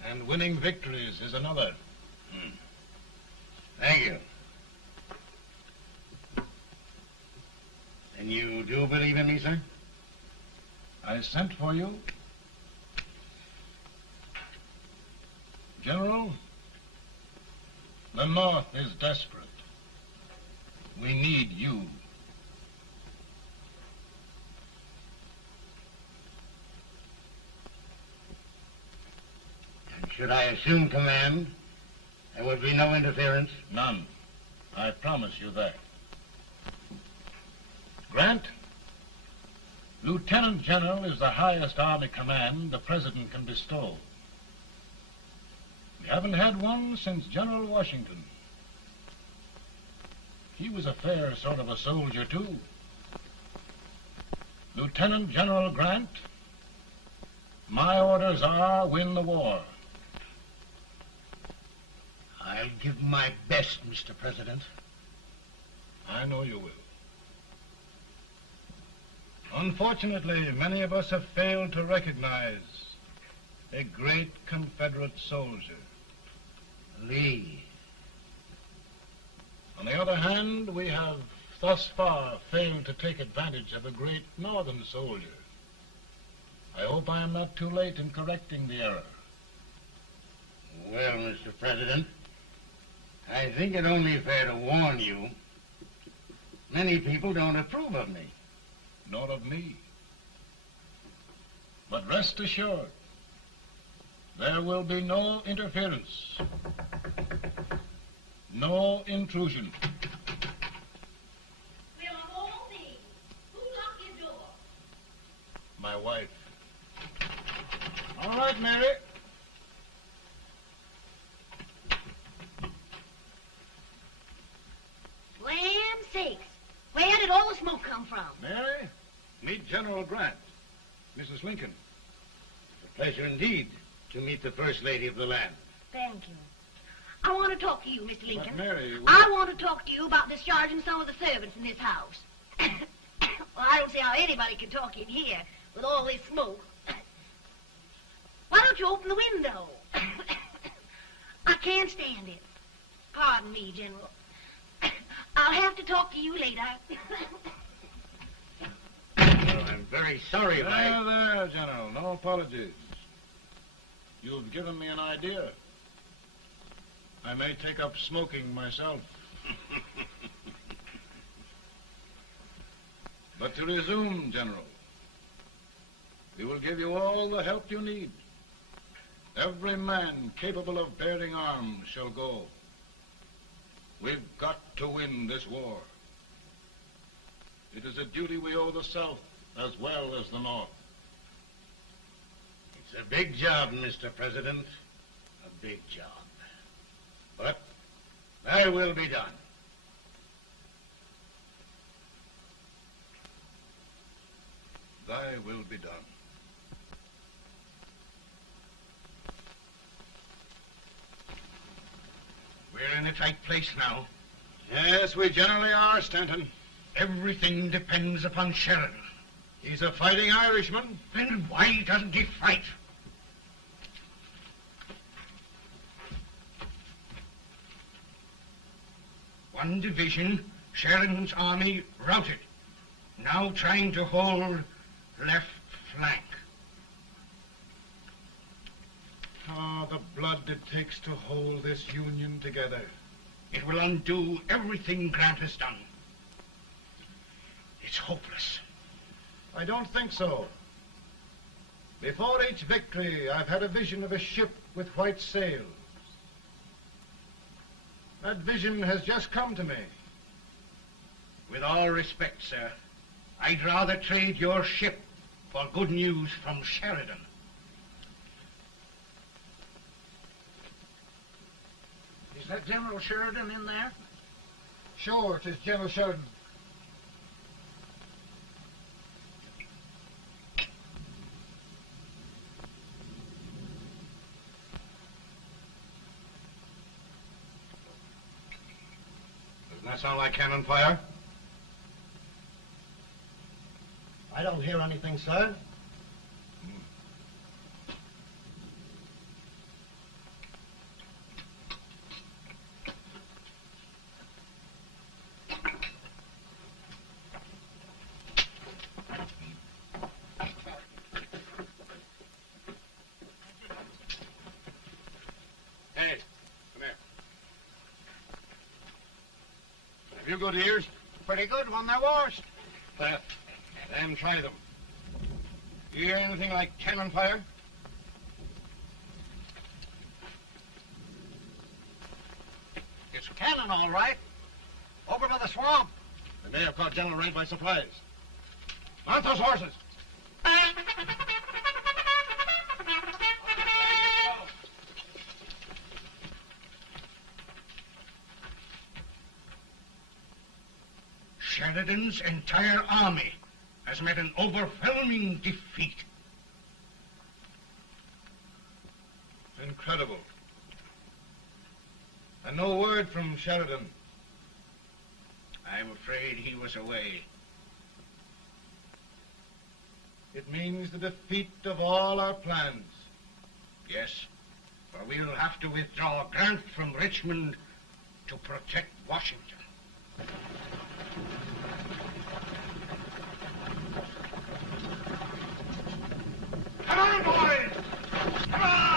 And winning victories is another. Thank you. And you do believe in me, sir? I sent for you. General, the North is desperate. We need you. And should I assume command, there would be no interference? None. I promise you that. Grant, Lieutenant General is the highest army command the President can bestow. We haven't had one since General Washington. He was a fair sort of a soldier, too. Lieutenant General Grant, my orders are win the war. I'll give my best, Mr. President. I know you will. Unfortunately, many of us have failed to recognize a great Confederate soldier, Lee. On the other hand, we have thus far failed to take advantage of a great Northern soldier. I hope I am not too late in correcting the error. Well, Mr. President, I think it only fair to warn you. Many people don't approve of me. Nor of me. But rest assured, there will be no interference, no intrusion. Well, of all things, who locked your door? My wife. All right, Mary. Land sakes, where did all the smoke come from? Mary, meet General Grant. Mrs. Lincoln. It's a pleasure indeed to meet the First Lady of the land. Thank you. I want to talk to you, Mr. Lincoln. But Mary, I want to talk to you about discharging some of the servants in this house. Well, I don't see how anybody can talk in here with all this smoke. Why don't you open the window? I can't stand it. Pardon me, General. I'll have to talk to you later. Well, I'm very sorry if I... There, General. No apologies. You've given me an idea. I may take up smoking myself. But to resume, General, we will give you all the help you need. Every man capable of bearing arms shall go. We've got to win this war. It is a duty we owe the South as well as the North. It's a big job, Mr. President. A big job. But thy will be done. Thy will be done. We're in a tight place now. Yes, we generally are, Stanton. Everything depends upon Sheridan. He's a fighting Irishman. Then why doesn't he fight? One division, Sheridan's army, routed. Now trying to hold left flank. Ah, the blood it takes to hold this Union together. It will undo everything Grant has done. It's hopeless. I don't think so. Before each victory, I've had a vision of a ship with white sails. That vision has just come to me. With all respect, sir, I'd rather trade your ship for good news from Sheridan. Is that General Sheridan in there? Sure, it is General Sheridan. Doesn't that sound like cannon fire? I don't hear anything, sir. Hey, come here. Have you good ears? Pretty good when they're washed. Then try them. You hear anything like cannon fire? It's cannon, all right. Over to the swamp. They may have caught General Rank by surprise. Mount those horses. Sheridan's entire army has met an overwhelming defeat. Incredible. And no word from Sheridan. I'm afraid he was away. It means the defeat of all our plans. Yes, for we'll have to withdraw Grant from Richmond to protect Washington. Come on, boys! Come on!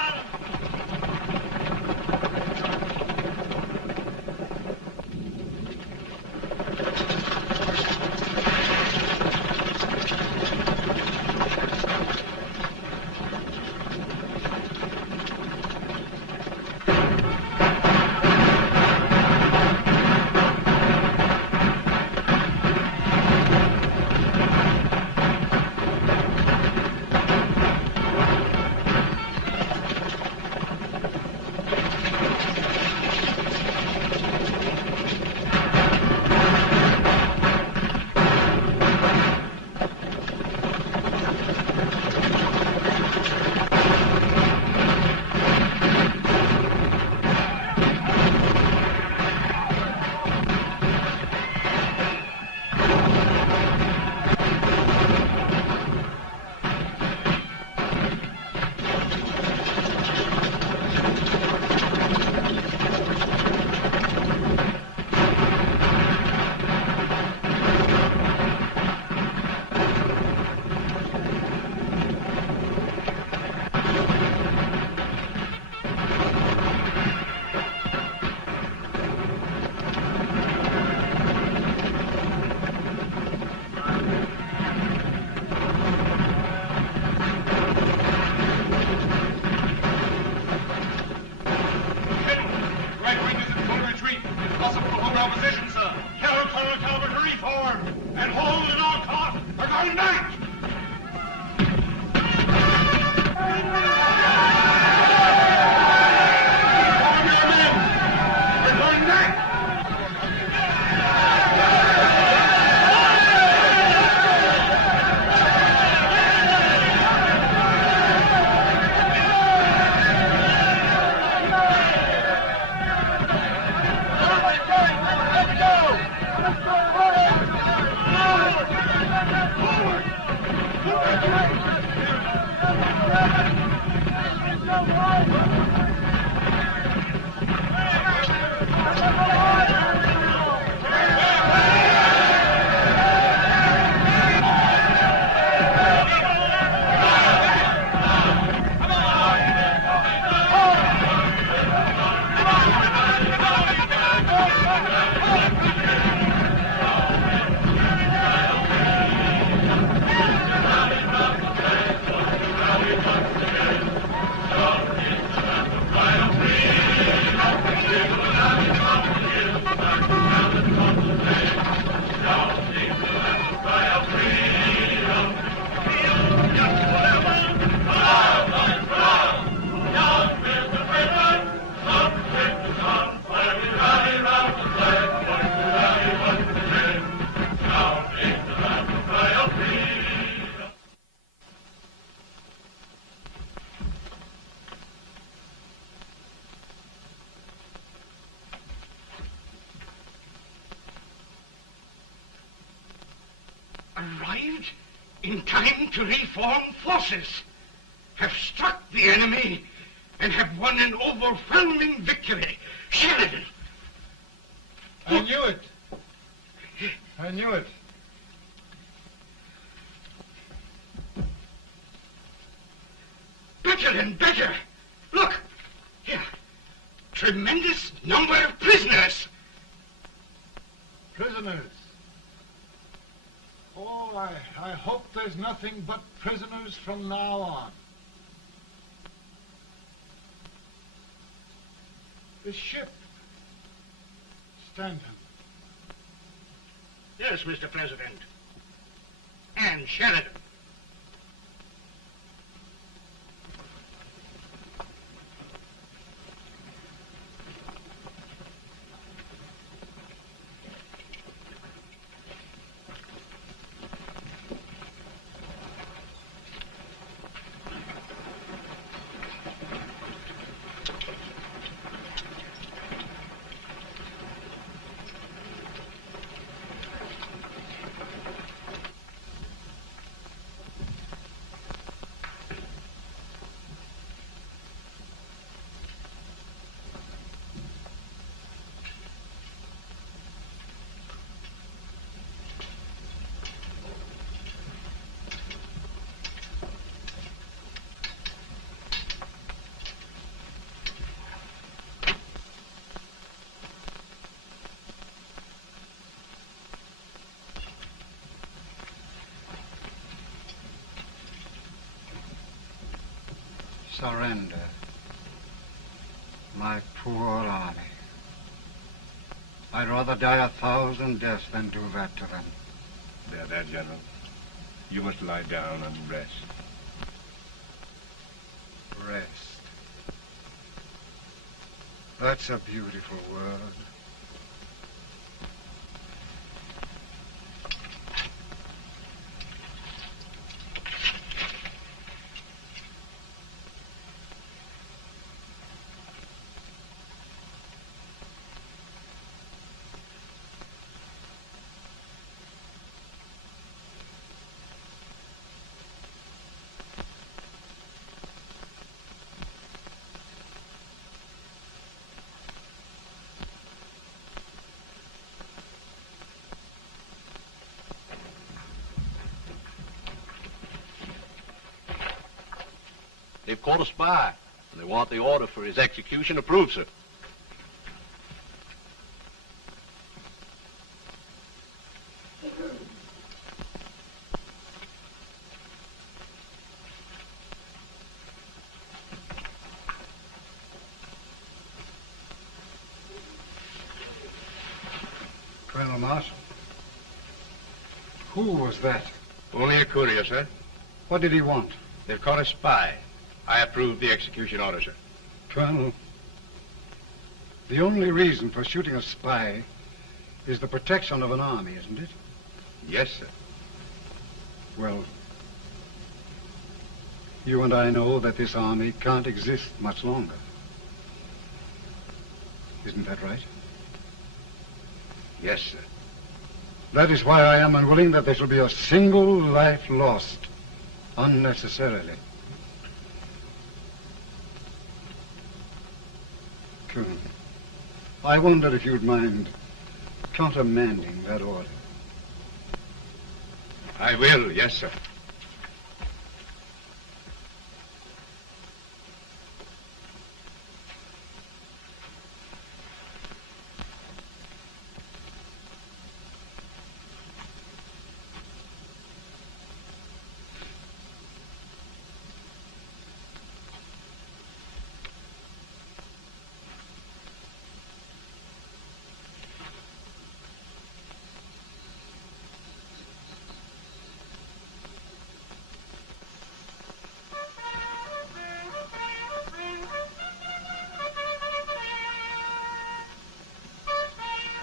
arrived in time to reform forces, have struck the enemy, and have won an overwhelming victory. Sheridan! I knew it. I knew it. Better and better. Look, here. Tremendous number of prisoners. Prisoners. Oh, I hope there's nothing but prisoners from now on. The ship. Stanton. Yes, Mr. President. And Sheridan. Surrender. My poor army. I'd rather die 1,000 deaths than do that to them. There, General. You must lie down and rest. Rest. That's a beautiful word. They've caught a spy, and they want the order for his execution approved, sir. Colonel Marshall. Who was that? Only a courier, sir. What did he want? They've caught a spy. I approve the execution order, sir. Colonel, the only reason for shooting a spy is the protection of an army, isn't it? Yes, sir. Well, you and I know that this army can't exist much longer. Isn't that right? Yes, sir. That is why I am unwilling that there shall be a single life lost unnecessarily. Colonel, I wonder if you'd mind countermanding that order. I will, yes, sir.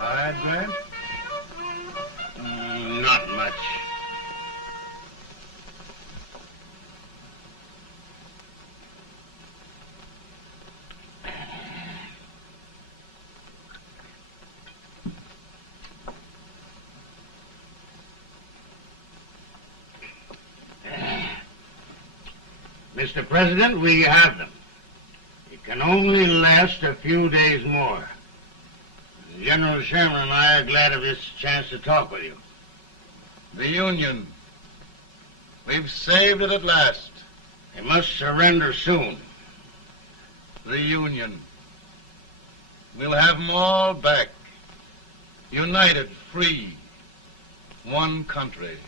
Tired, Grant? Not much. Mr. President, we have them. It can only last a few days more. General Sherman and I are glad of this chance to talk with you. The Union. We've saved it at last. They must surrender soon. The Union. We'll have them all back. United, free. One country.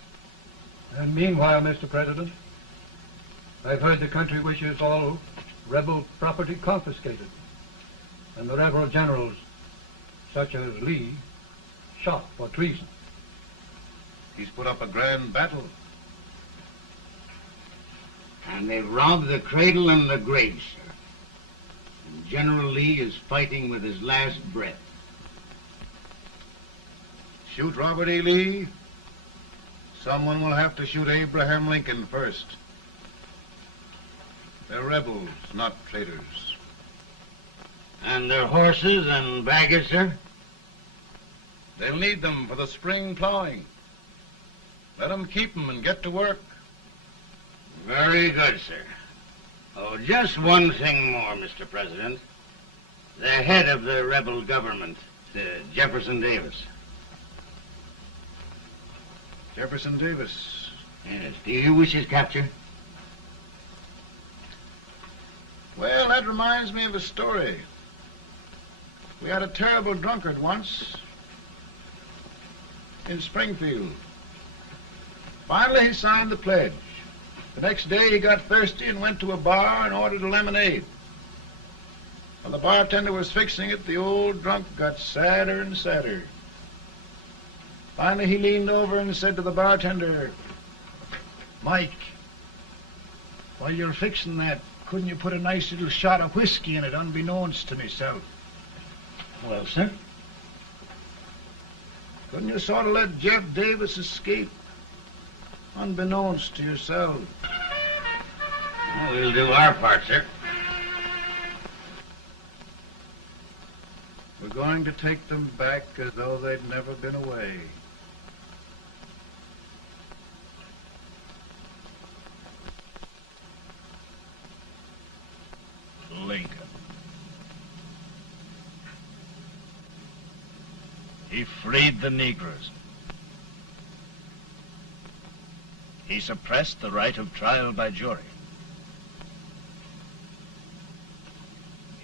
And meanwhile, Mr. President, I've heard the country wishes all rebel property confiscated, and the rebel generals, such as Lee, shot for treason. He's put up a grand battle. And they've robbed the cradle and the grave, sir. And General Lee is fighting with his last breath. Shoot Robert E. Lee? Someone will have to shoot Abraham Lincoln first. They're rebels, not traitors. And their horses and baggage, sir? They'll need them for the spring plowing. Let them keep them and get to work. Very good, sir. Oh, just one thing more, Mr. President. The head of the rebel government, Jefferson Davis. Jefferson Davis? Yes. Do you wish his capture? Well, that reminds me of a story. We had a terrible drunkard once in Springfield. Finally, he signed the pledge. The next day, he got thirsty and went to a bar and ordered a lemonade. While the bartender was fixing it, the old drunk got sadder and sadder. Finally, he leaned over and said to the bartender, "Mike, while you're fixing that, couldn't you put a nice little shot of whiskey in it, unbeknownst to myself?" Well, sir? Couldn't you sort of let Jeff Davis escape, unbeknownst to yourself? Well, we'll do our part, sir. We're going to take them back as though they'd never been away. Lincoln. He freed the Negroes. He suppressed the right of trial by jury.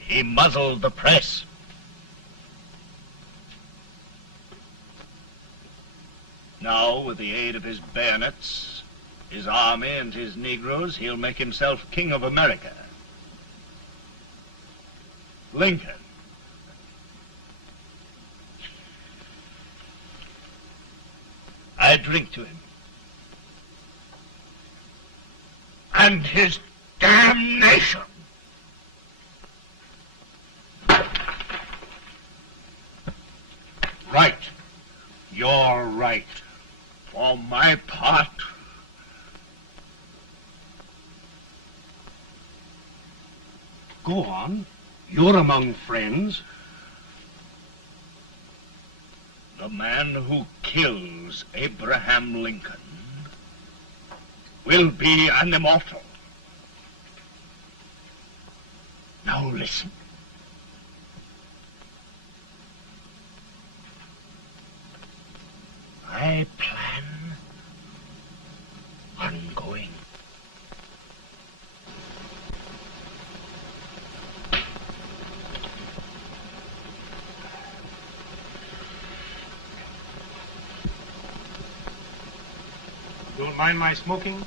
He muzzled the press. Now, with the aid of his bayonets, his army, and his Negroes, he'll make himself king of America. Lincoln. I drink to him. And his damnation. Right. You're right. For my part, Go on. You're among friends. the man who kills Abraham Lincoln will be an immortal. Now listen. I plan on going. Don't mind my smoking,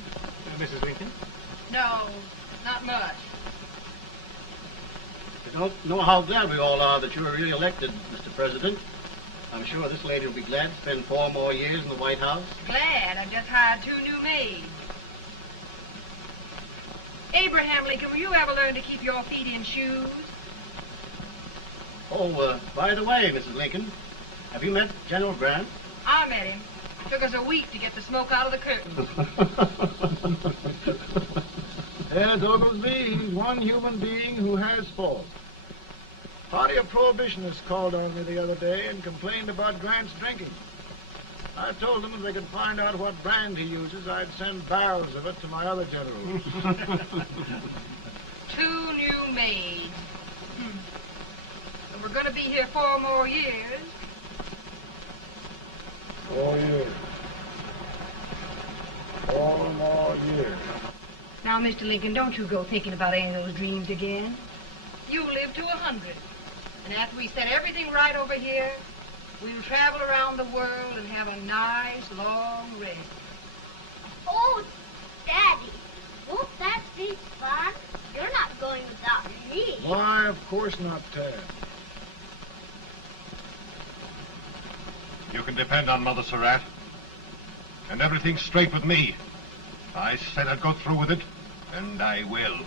Mrs. Lincoln? No, not much. I don't know how glad we all are that you were re-elected, Mr. President. I'm sure this lady will be glad to spend 4 more years in the White House. Glad. I've just hired 2 new maids. Abraham Lincoln, will you ever learn to keep your feet in shoes? Oh, by the way, Mrs. Lincoln, have you met General Grant? I met him. Took us a week to get the smoke out of the curtain. Yes, Oglesby, he's one human being who has faults. Party of Prohibitionists called on me the other day and complained about Grant's drinking. I told them if they could find out what brand he uses, I'd send barrels of it to my other generals. 2 new maids. And we're going to be here 4 more years. 4 years. 4 more years. Now, Mr. Lincoln, don't you go thinking about any of those dreams again. You live to 100. And after we set everything right over here, we'll travel around the world and have a nice, long rest. Oh, Daddy, won't that be fun? You're not going without me. Why, of course not, Tad. You can depend on Mother Surratt. And everything's straight with me. I said I'd go through with it, and I will.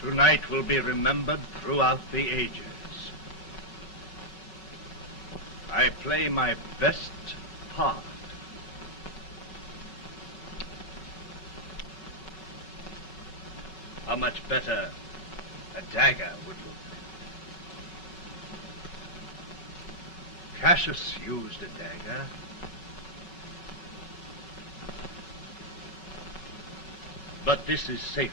Tonight will be remembered throughout the ages. I play my best part. How much better a dagger would look. Cassius used a dagger. But this is safer.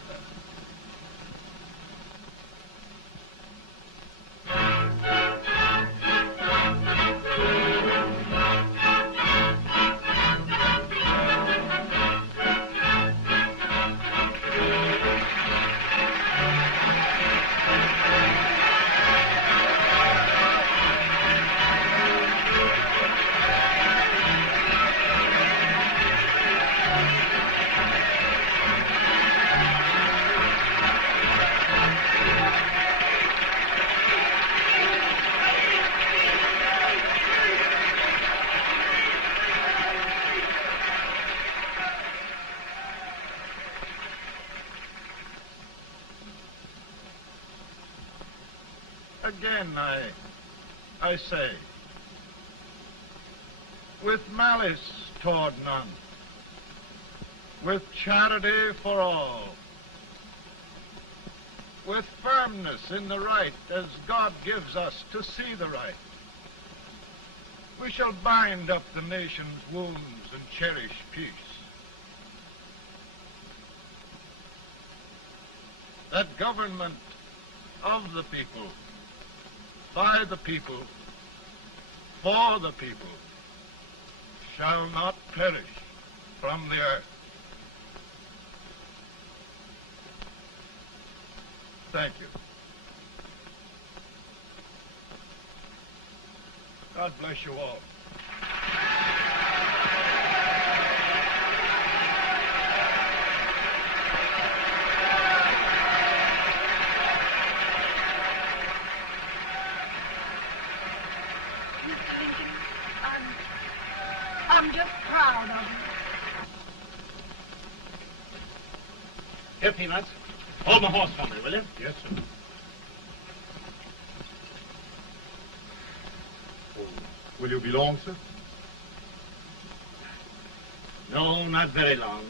Again, I say, with malice toward none, with charity for all, with firmness in the right as God gives us to see the right, we shall bind up the nation's wounds and cherish peace. That government of the people, by the people, for the people, shall not perish from the earth. Thank you. God bless you all. I'm just proud of you. Here, Peanuts. Hold my horse for me, will you? Yes, sir. Oh, will you be long, sir? No, not very long.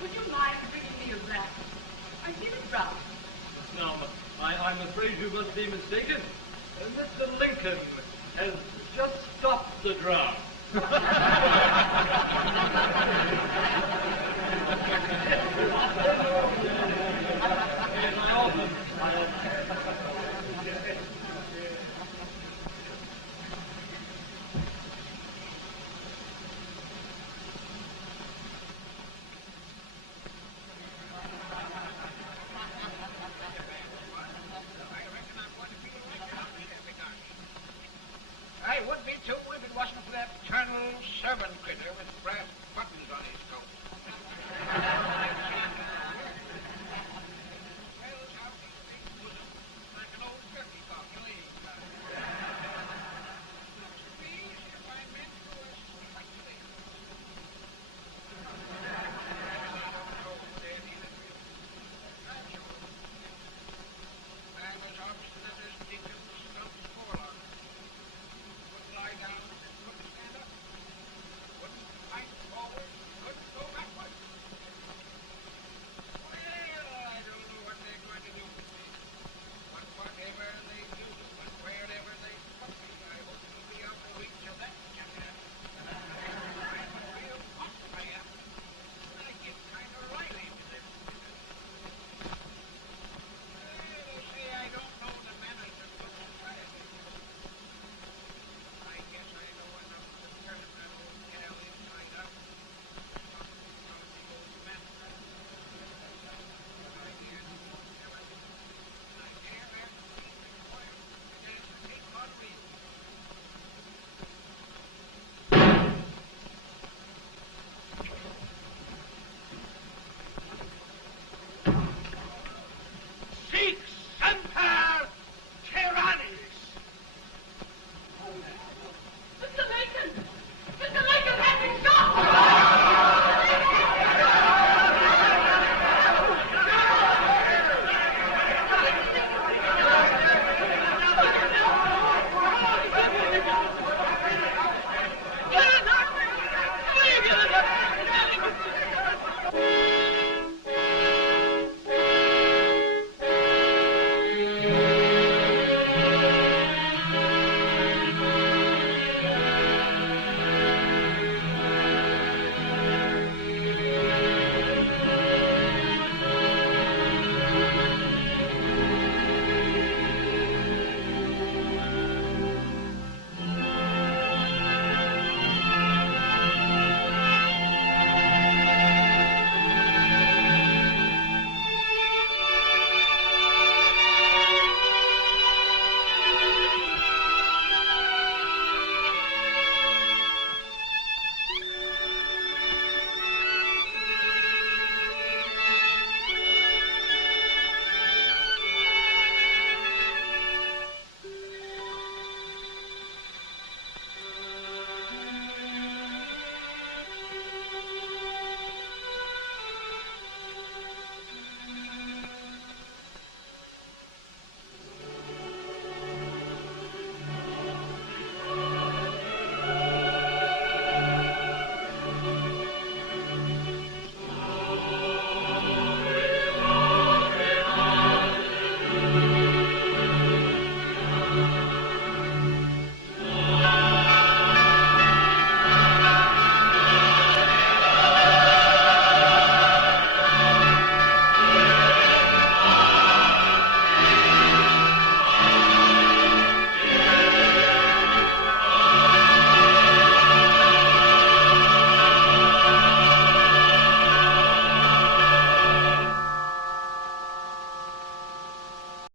Would you mind bringing me a glass? I feel it brown. Now, I'm afraid you must be mistaken. Mr. Lincoln has just stopped the drum. I would be too if it wasn't for that Colonel servant critter with brass buttons on his coat.